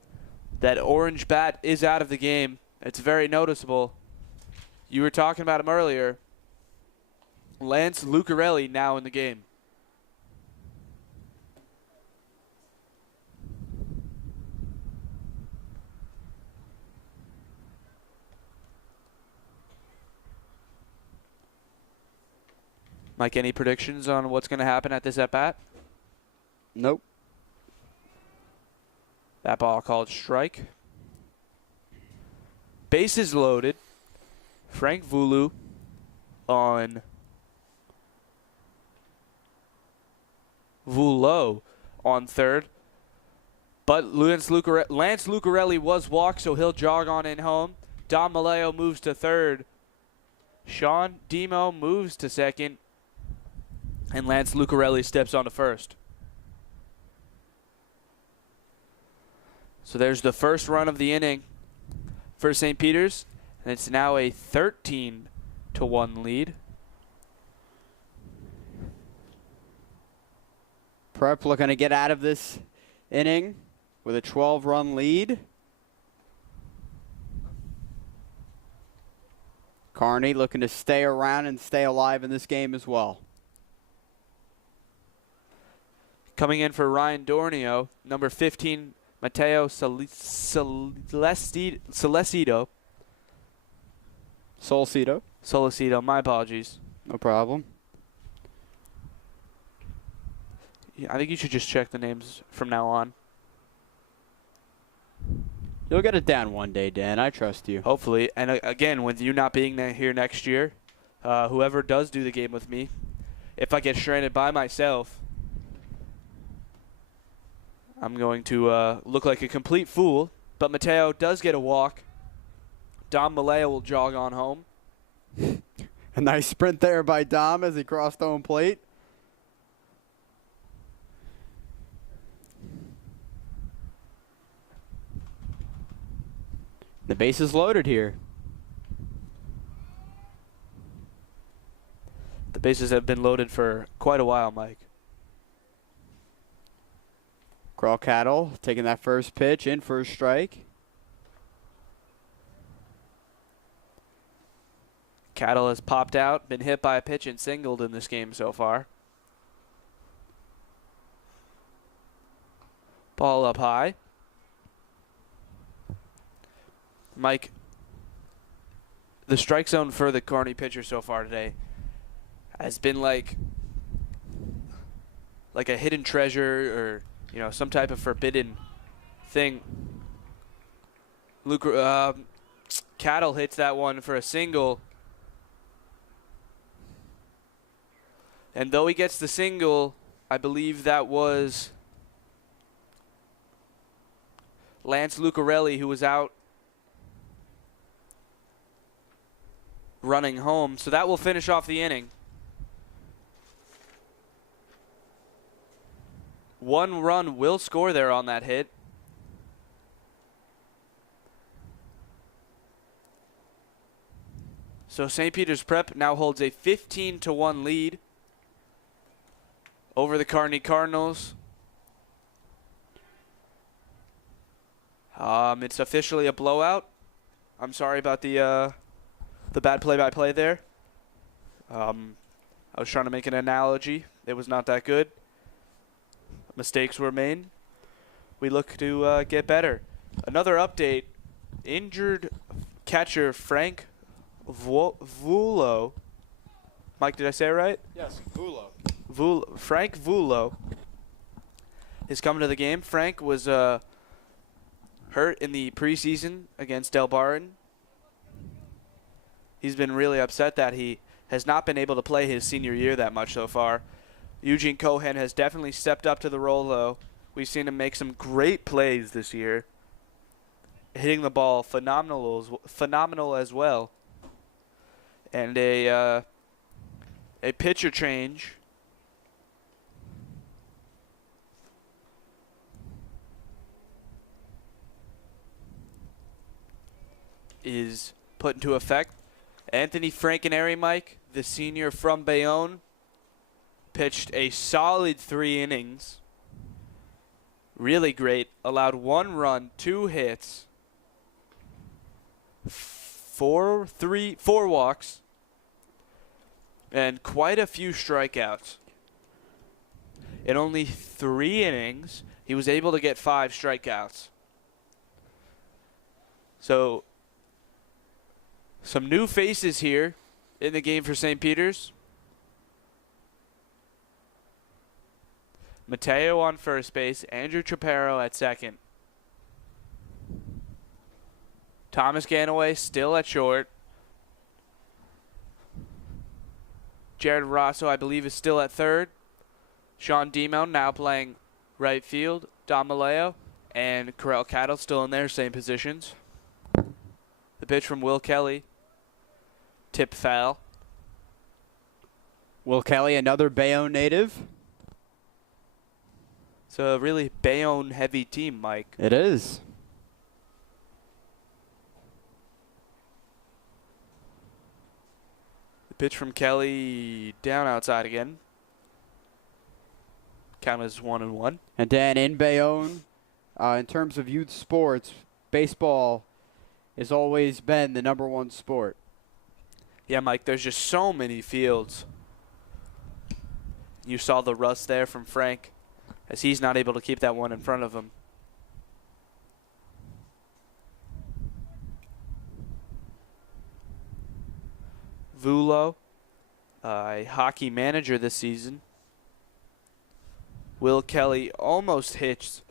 that orange bat is out of the game. It's very noticeable. You were talking about him earlier. Lance Lucarelli now in the game. Mike, any predictions on what's going to happen at this at-bat? Nope. That ball called strike. Bases loaded. Frank Vulu on Vulo on third. But Lance Lucarelli was walked, so he'll jog on in home. Dom Maleo moves to third. Sean Demo moves to second. And Lance Lucarelli steps on to first. So there's the first run of the inning for St. Peter's. And it's now a 13-1 lead. Prep looking to get out of this inning with a 12-run lead. Kearny looking to stay around and stay alive in this game as well. Coming in for Ryan Dornio, number 15, Mateo Solicido. Solicido, my apologies. No problem. Yeah, I think you should just check the names from now on. You'll get it down one day, Dan. I trust you. Hopefully. And again, with you not being here next year, whoever does do the game with me, if I get stranded by myself, I'm going to look like a complete fool. But Mateo does get a walk. Dom Malaya will jog on home. A nice sprint there by Dom as he crossed home plate. The base is loaded here. The bases have been loaded for quite a while, Mike. Carl Cattle taking that first pitch in for a strike. Cattle has popped out, been hit by a pitch and singled in this game so far. Ball up high. Mike, the strike zone for the Kearny pitcher so far today has been like a hidden treasure or, some type of forbidden thing. Luke Cattle hits that one for a single. And though he gets the single, I believe that was Lance Lucarelli who was out running home. So that will finish off the inning. One run will score there on that hit. So St. Peter's Prep now holds a 15-1 lead over the Kearny Cardinals. It's officially a blowout. I'm sorry about the bad play-by-play there. I was trying to make an analogy. It was not that good. Mistakes were made. We look to get better. Another update. Injured catcher Frank Vulo. Mike, did I say it right? Yes, Vulo. Frank Vulo is coming to the game. Frank was hurt in the preseason against Del Barton. He's been really upset that he has not been able to play his senior year that much so far. Eugene Cohen has definitely stepped up to the role, though. We've seen him make some great plays this year, hitting the ball phenomenal as well. And a pitcher change is put into effect. Anthony Frankenary, Mike, the senior from Bayonne, pitched a solid 3 innings. Really great. Allowed 1 run, 2 hits, 4 walks, and quite a few strikeouts. In only 3 innings, he was able to get 5 strikeouts. So, some new faces here in the game for St. Peter's. Mateo on first base, Andrew Trapero at second. Thomas Ganaway still at short. Jared Rosso, I believe, is still at third. Sean Demo now playing right field. Dom Maleo and Carell Cattle still in their same positions. The pitch from Will Kelly. Tip foul. Will Kelly, another Bayonne native. It's a really Bayonne-heavy team, Mike. It is. The pitch from Kelly down outside again. Count as 1-1. And Dan, in Bayonne, in terms of youth sports, baseball has always been the #1 sport. Yeah, Mike, there's just so many fields. You saw the rust there from Frank, as he's not able to keep that one in front of him. Vulo, a hockey manager this season. Will Kelly almost hits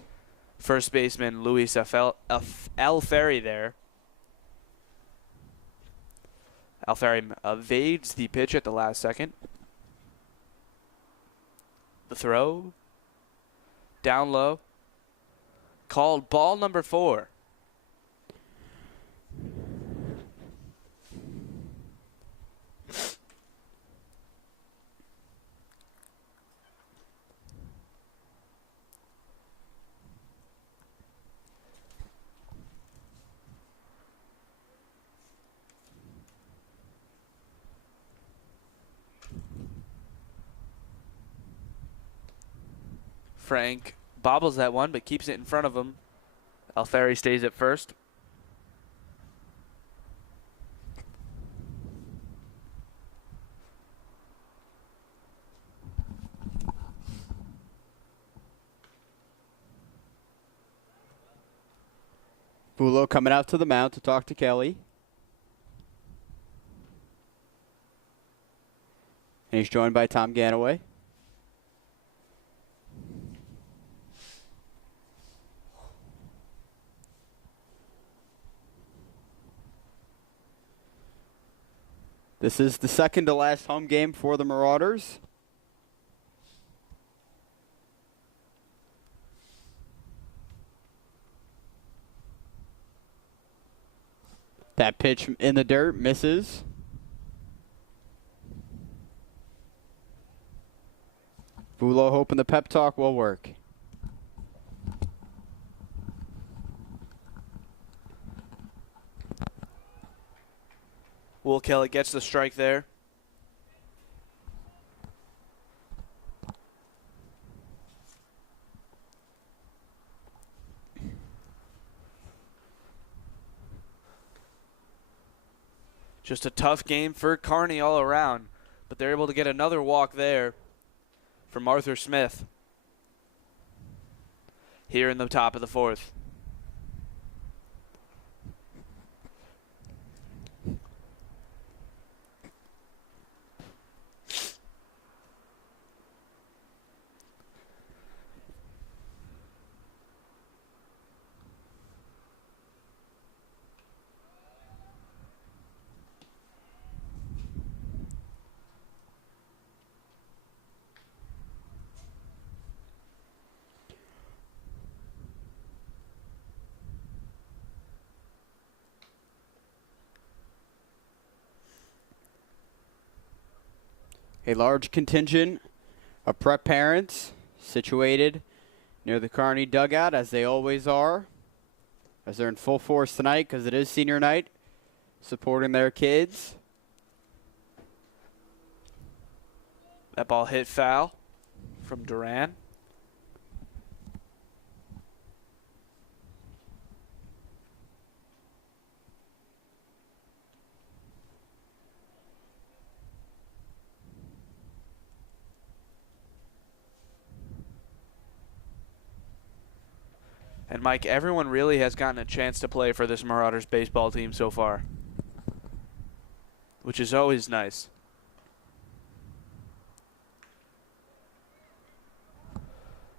first baseman Luis Alferi there. Alferi evades the pitch at the last second. The throw. Down low. Called ball number 4. Frank bobbles that one, but keeps it in front of him. Alferi stays at first. Vulo coming out to the mound to talk to Kelly. And he's joined by Tom Ganaway. This is the second to last home game for the Marauders. That pitch in the dirt misses. Vulo hoping the pep talk will work. Will Kelly gets the strike there. Just a tough game for Kearny all around, but they're able to get another walk there from Arthur Smith here in the top of the 4th. A large contingent of prep parents situated near the Kearny dugout, as they always are, as they're in full force tonight because it is senior night, supporting their kids. That ball hit foul from Duran. And Mike, everyone really has gotten a chance to play for this Marauders baseball team so far, which is always nice.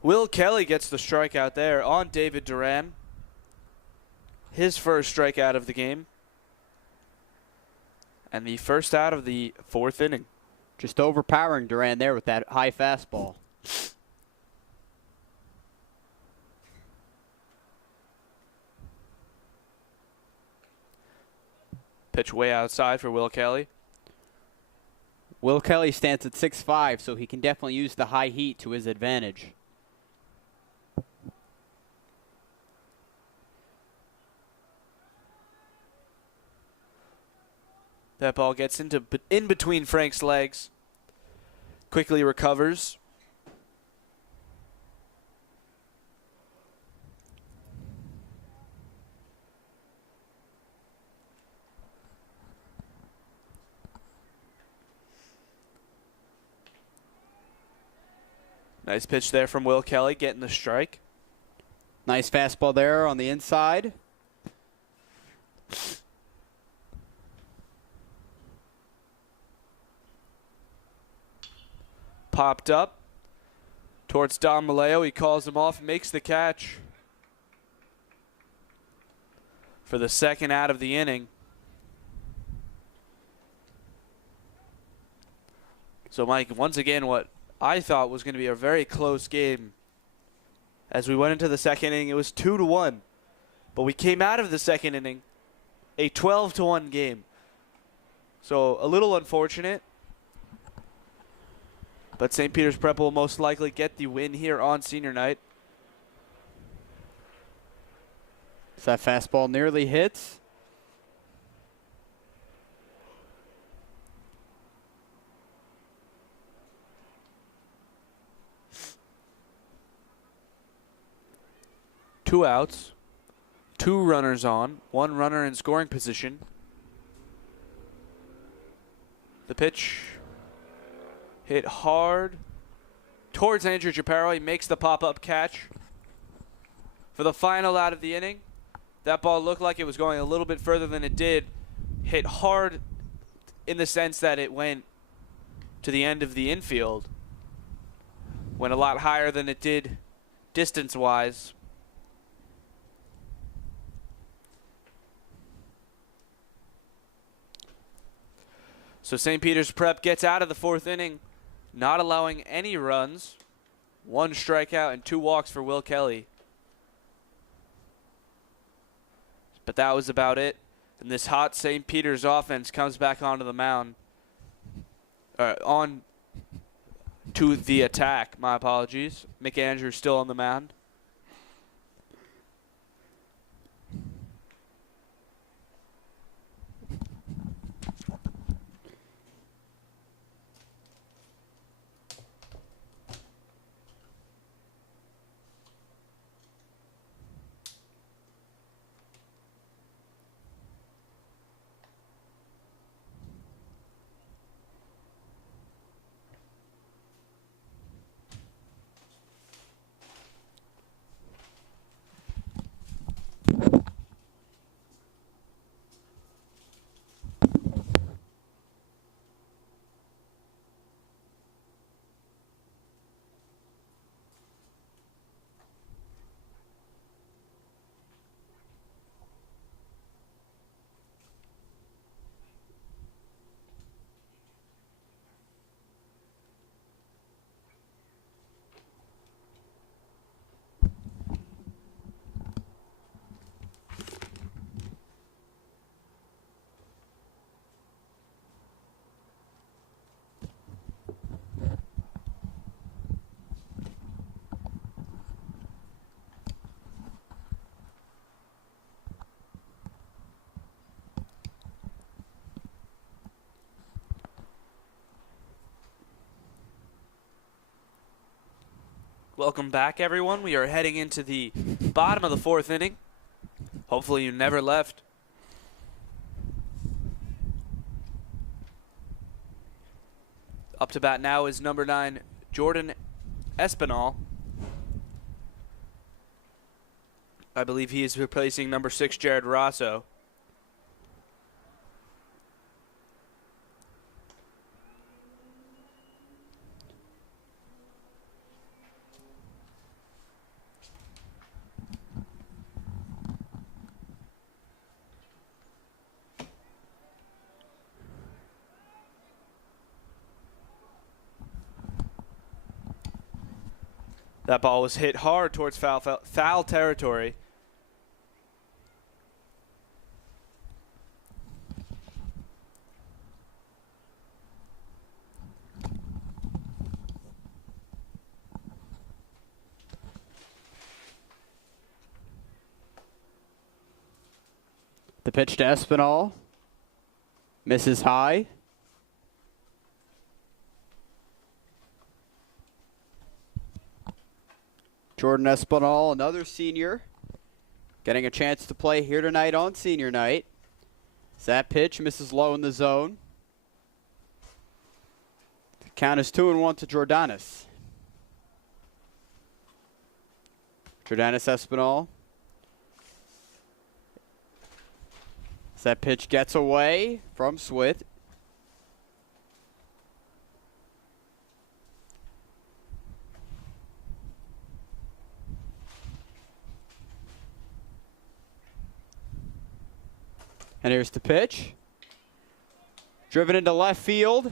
Will Kelly gets the strikeout there on David Duran. His first strikeout of the game. And the first out of the 4th inning. Just overpowering Duran there with that high fastball. Pitch way outside for Will Kelly. Will Kelly stands at 6'5", so he can definitely use the high heat to his advantage. That ball gets in between Frank's legs. Quickly recovers. Nice pitch there from Will Kelly, getting the strike. Nice fastball there on the inside. Popped up towards Don Maleo. He calls him off, makes the catch for the second out of the inning. So, Mike, once again, what I thought was going to be a very close game. As we went into the second inning, it was 2-1. But we came out of the second inning a 12-1 game. So, a little unfortunate. But St. Peter's Prep will most likely get the win here on senior night. So that fastball nearly hits. Two outs, two runners on, one runner in scoring position. The pitch hit hard towards Andrew Chaparro. He makes the pop-up catch for the final out of the inning. That ball looked like it was going a little bit further than it did. Hit hard in the sense that it went to the end of the infield. Went a lot higher than it did distance-wise. So St. Peter's Prep gets out of the fourth inning, not allowing any runs. One strikeout and two walks for Will Kelly. But that was about it. And this hot St. Peter's offense comes back onto the mound. On to the attack. My apologies. Mick Andrews still on the mound. Welcome back, everyone. We are heading into the bottom of the fourth inning. Hopefully you never left. Up to bat now is number 9, Jordan Espinal. I believe he is replacing number 6, Jared Rosso. That ball was hit hard towards foul territory. The pitch to Espinal. Misses high. Jordan Espinal, another senior, getting a chance to play here tonight on senior night. That pitch misses low in the zone. The count is 2-1 to Jordanis. Jordanis Espinal. As that pitch gets away from Swith. And here's the pitch. Driven into left field.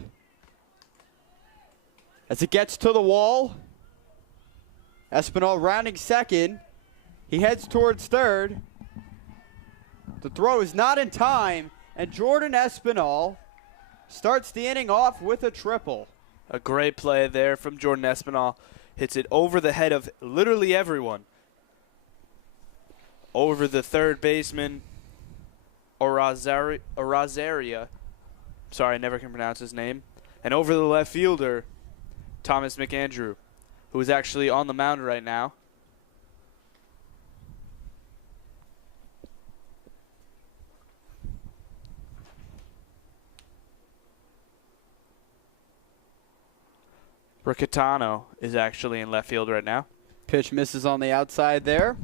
As it gets to the wall. Espinal rounding second. He heads towards third. The throw is not in time. And Jordan Espinal starts the inning off with a triple. A great play there from Jordan Espinal. Hits it over the head of literally everyone. Over the third baseman, Arazaria. Sorry, I never can pronounce his name. And over the left fielder, Thomas McAndrew, who is actually on the mound right now. Riccitano is actually in left field right now. Pitch misses on the outside there.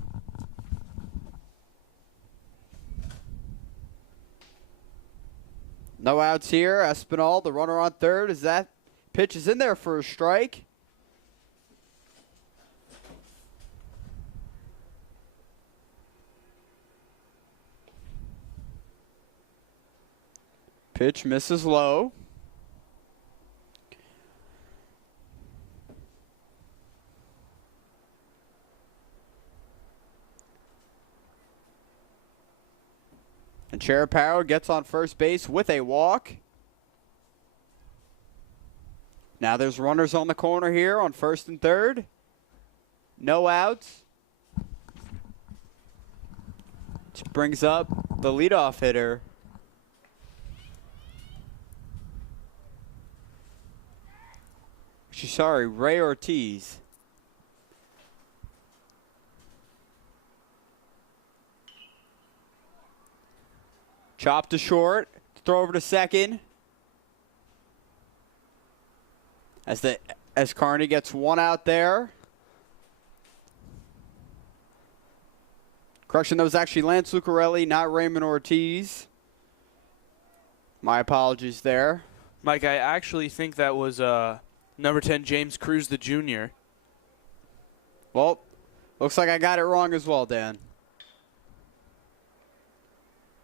No outs here. Espinal, the runner on third, as that pitch is in there for a strike. Pitch misses low. And Cheraparo gets on first base with a walk. Now there's runners on the corner here on first and third. No outs. Which brings up the leadoff hitter. Sorry, Ray Ortiz. Chop to short. Throw over to second. As Kearny gets one out there. Correction, that was actually Lance Lucarelli, not Raymond Ortiz. My apologies there. Mike, I actually think that was number 10, James Cruz, the junior. Well, looks like I got it wrong as well, Dan.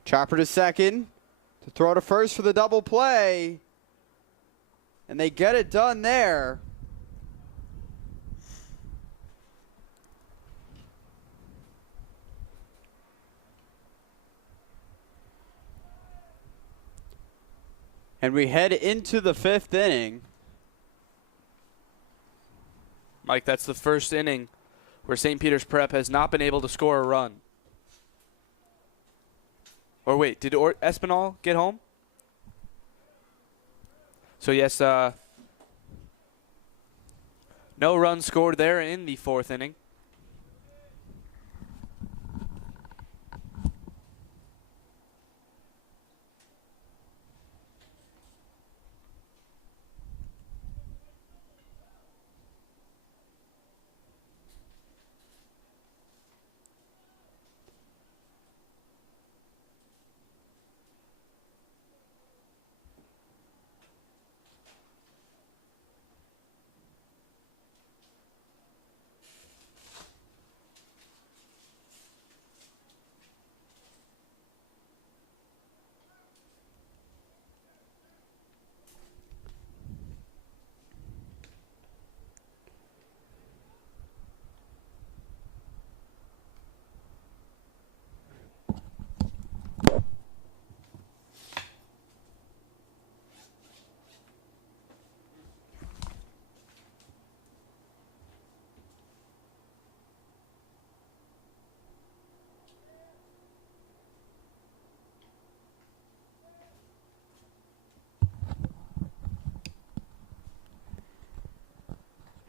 Chopper to second. To throw to first for the double play. And they get it done there. And we head into the fifth inning. Mike, that's the first inning where St. Peter's Prep has not been able to score a run. Or wait, did Espinal get home? So yes, no runs scored there in the fourth inning.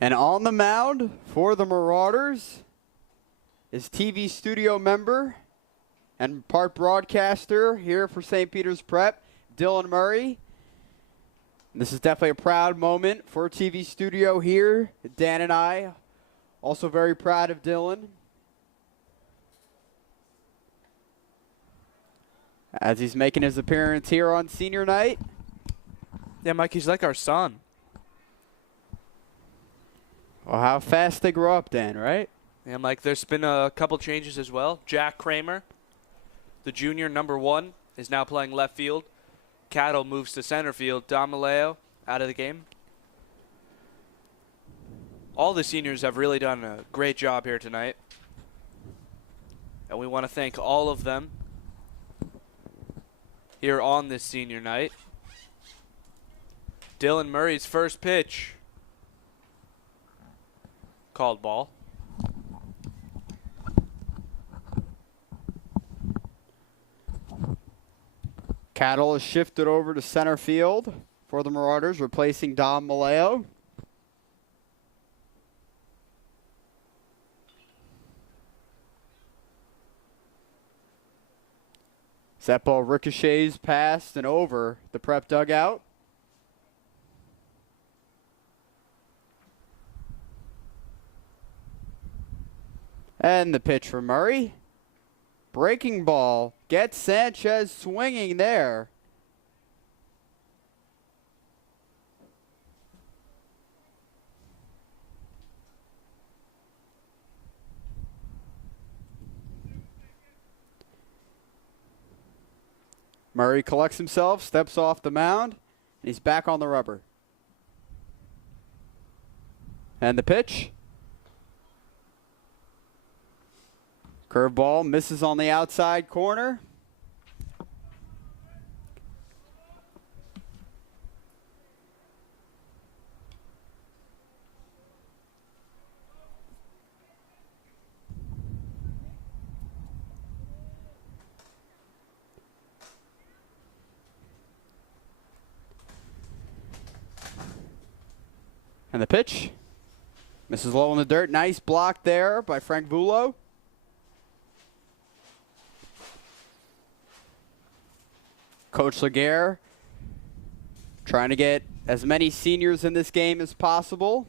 And on the mound for the Marauders is TV studio member and part broadcaster here for St. Peter's Prep, Dylan Murray. And this is definitely a proud moment for TV studio here. Dan and I also very proud of Dylan. as he's making his appearance here on senior night. Yeah, Mike, he's like our son. Well, how fast they grow up, Dan, right? And Mike, there's been a couple changes as well. Jack Kramer, the junior number 1, is now playing left field. Cattle moves to center field. Don Maleo out of the game. All the seniors have really done a great job here tonight. And we want to thank all of them here on this senior night. Dylan Murray's first pitch. Called ball. Cattle is shifted over to center field for the Marauders, replacing Don Maleo. That ball ricochets past and over the Prep dugout. And the pitch for Murray. Breaking ball. Gets Sanchez swinging there. Murray collects himself, steps off the mound, and he's back on the rubber. And the pitch. Curveball misses on the outside corner. And the pitch. Misses low in the dirt. Nice block there by Frank Vulo. Coach Laguerre trying to get as many seniors in this game as possible,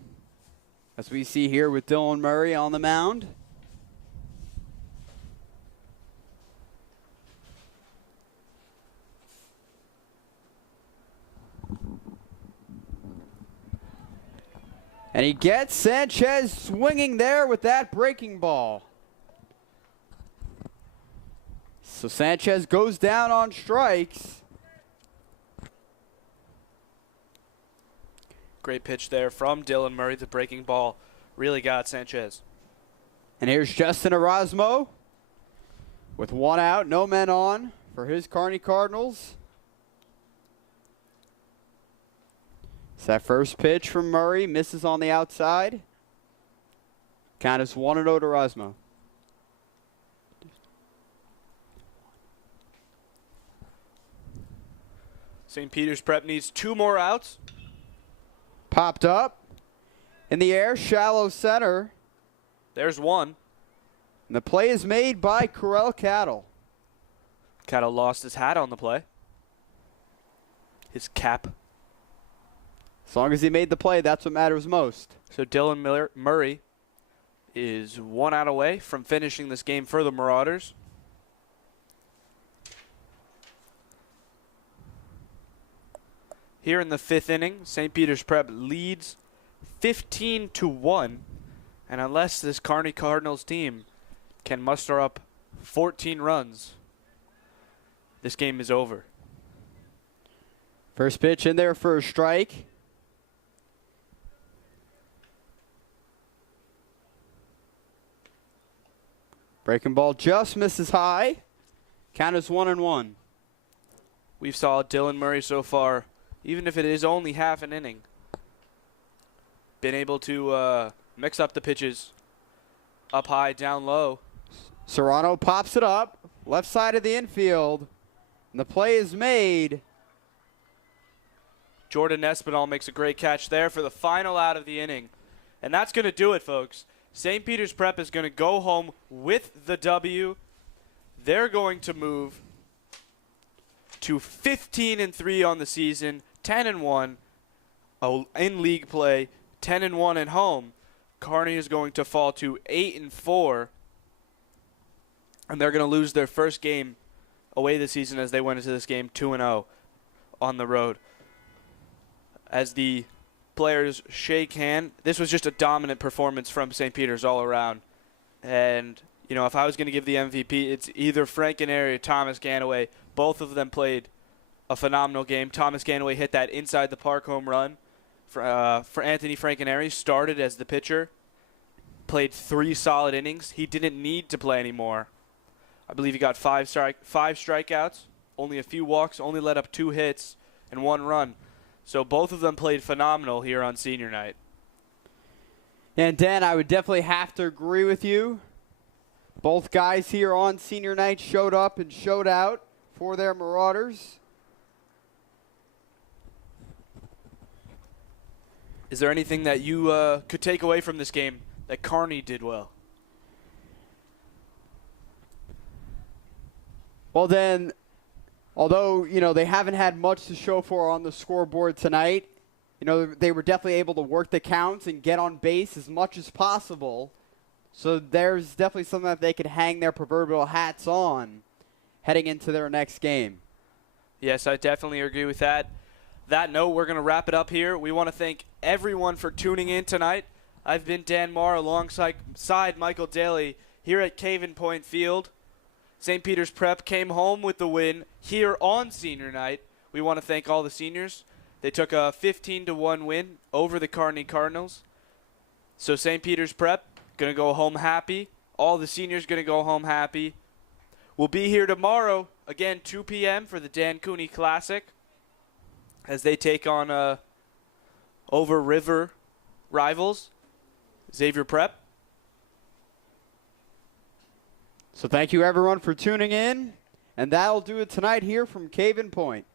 as we see here with Dylan Murray on the mound. And he gets Sanchez swinging there with that breaking ball. So Sanchez goes down on strikes. Great pitch there from Dylan Murray. The breaking ball really got Sanchez. And here's Justin Erasmo with 1 out, no men on for his Kearny Cardinals. It's that first pitch from Murray, misses on the outside. Count is 1-0 to Erasmo. St. Peter's Prep needs 2 more outs. Popped up in the air, shallow center. There's 1. And the play is made by Corell Cattle. Cattle lost his hat on the play. His cap. As long as he made the play, that's what matters most. So Dylan Murray is 1 out away from finishing this game for the Marauders. Here in the 5th inning, St. Peter's Prep leads 15-1. And unless this Kearny Cardinals team can muster up 14 runs, this game is over. First pitch in there for a strike. Breaking ball just misses high. Count is 1-1. We've saw Dylan Murray so far, even if it is only half an inning, been able to mix up the pitches up high, down low. Serrano pops it up, left side of the infield, and the play is made. Jordan Espinal makes a great catch there for the final out of the inning. And that's going to do it, folks. St. Peter's Prep is going to go home with the W. They're going to move to 15-3 on the season, 10-1 in league play, 10-1 at home. Kearny is going to fall to 8-4, and they're going to lose their first game away this season as they went into this game 2-0 on the road. As the players shake hand, this was just a dominant performance from St. Peter's all around. And, you know, if I was going to give the MVP, it's either Frankenary or Thomas Ganaway. Both of them played a phenomenal game. Thomas Ganaway hit that inside the park home run for Anthony Frankenary. Started as the pitcher, played 3 solid innings. He didn't need to play anymore. I believe he got 5 strikeouts, only a few walks, only let up 2 hits and 1 run. So both of them played phenomenal here on senior night. And Dan, I would definitely have to agree with you. Both guys here on senior night showed up and showed out for their Marauders. Is there anything that you could take away from this game that Kearny did well? Well, then, although, you know, they haven't had much to show for on the scoreboard tonight, you know, they were definitely able to work the counts and get on base as much as possible. So there's definitely something that they could hang their proverbial hats on heading into their next game. Yes, I definitely agree with that. That note, we're going to wrap it up here. We want to thank everyone for tuning in tonight. I've been Dan Marr alongside Michael Daly here at Caven Point Field. St. Peter's Prep came home with the win here on senior night. We want to thank all the seniors. They took a 15-1 win over the Kearny Kardinals. So St. Peter's Prep going to go home happy. All the seniors going to go home happy. We'll be here tomorrow, again, 2 p.m. for the Dan Cooney Classic as they take on over river rivals, Xavier Prep. So thank you, everyone, for tuning in. And that'll do it tonight here from Caven Point.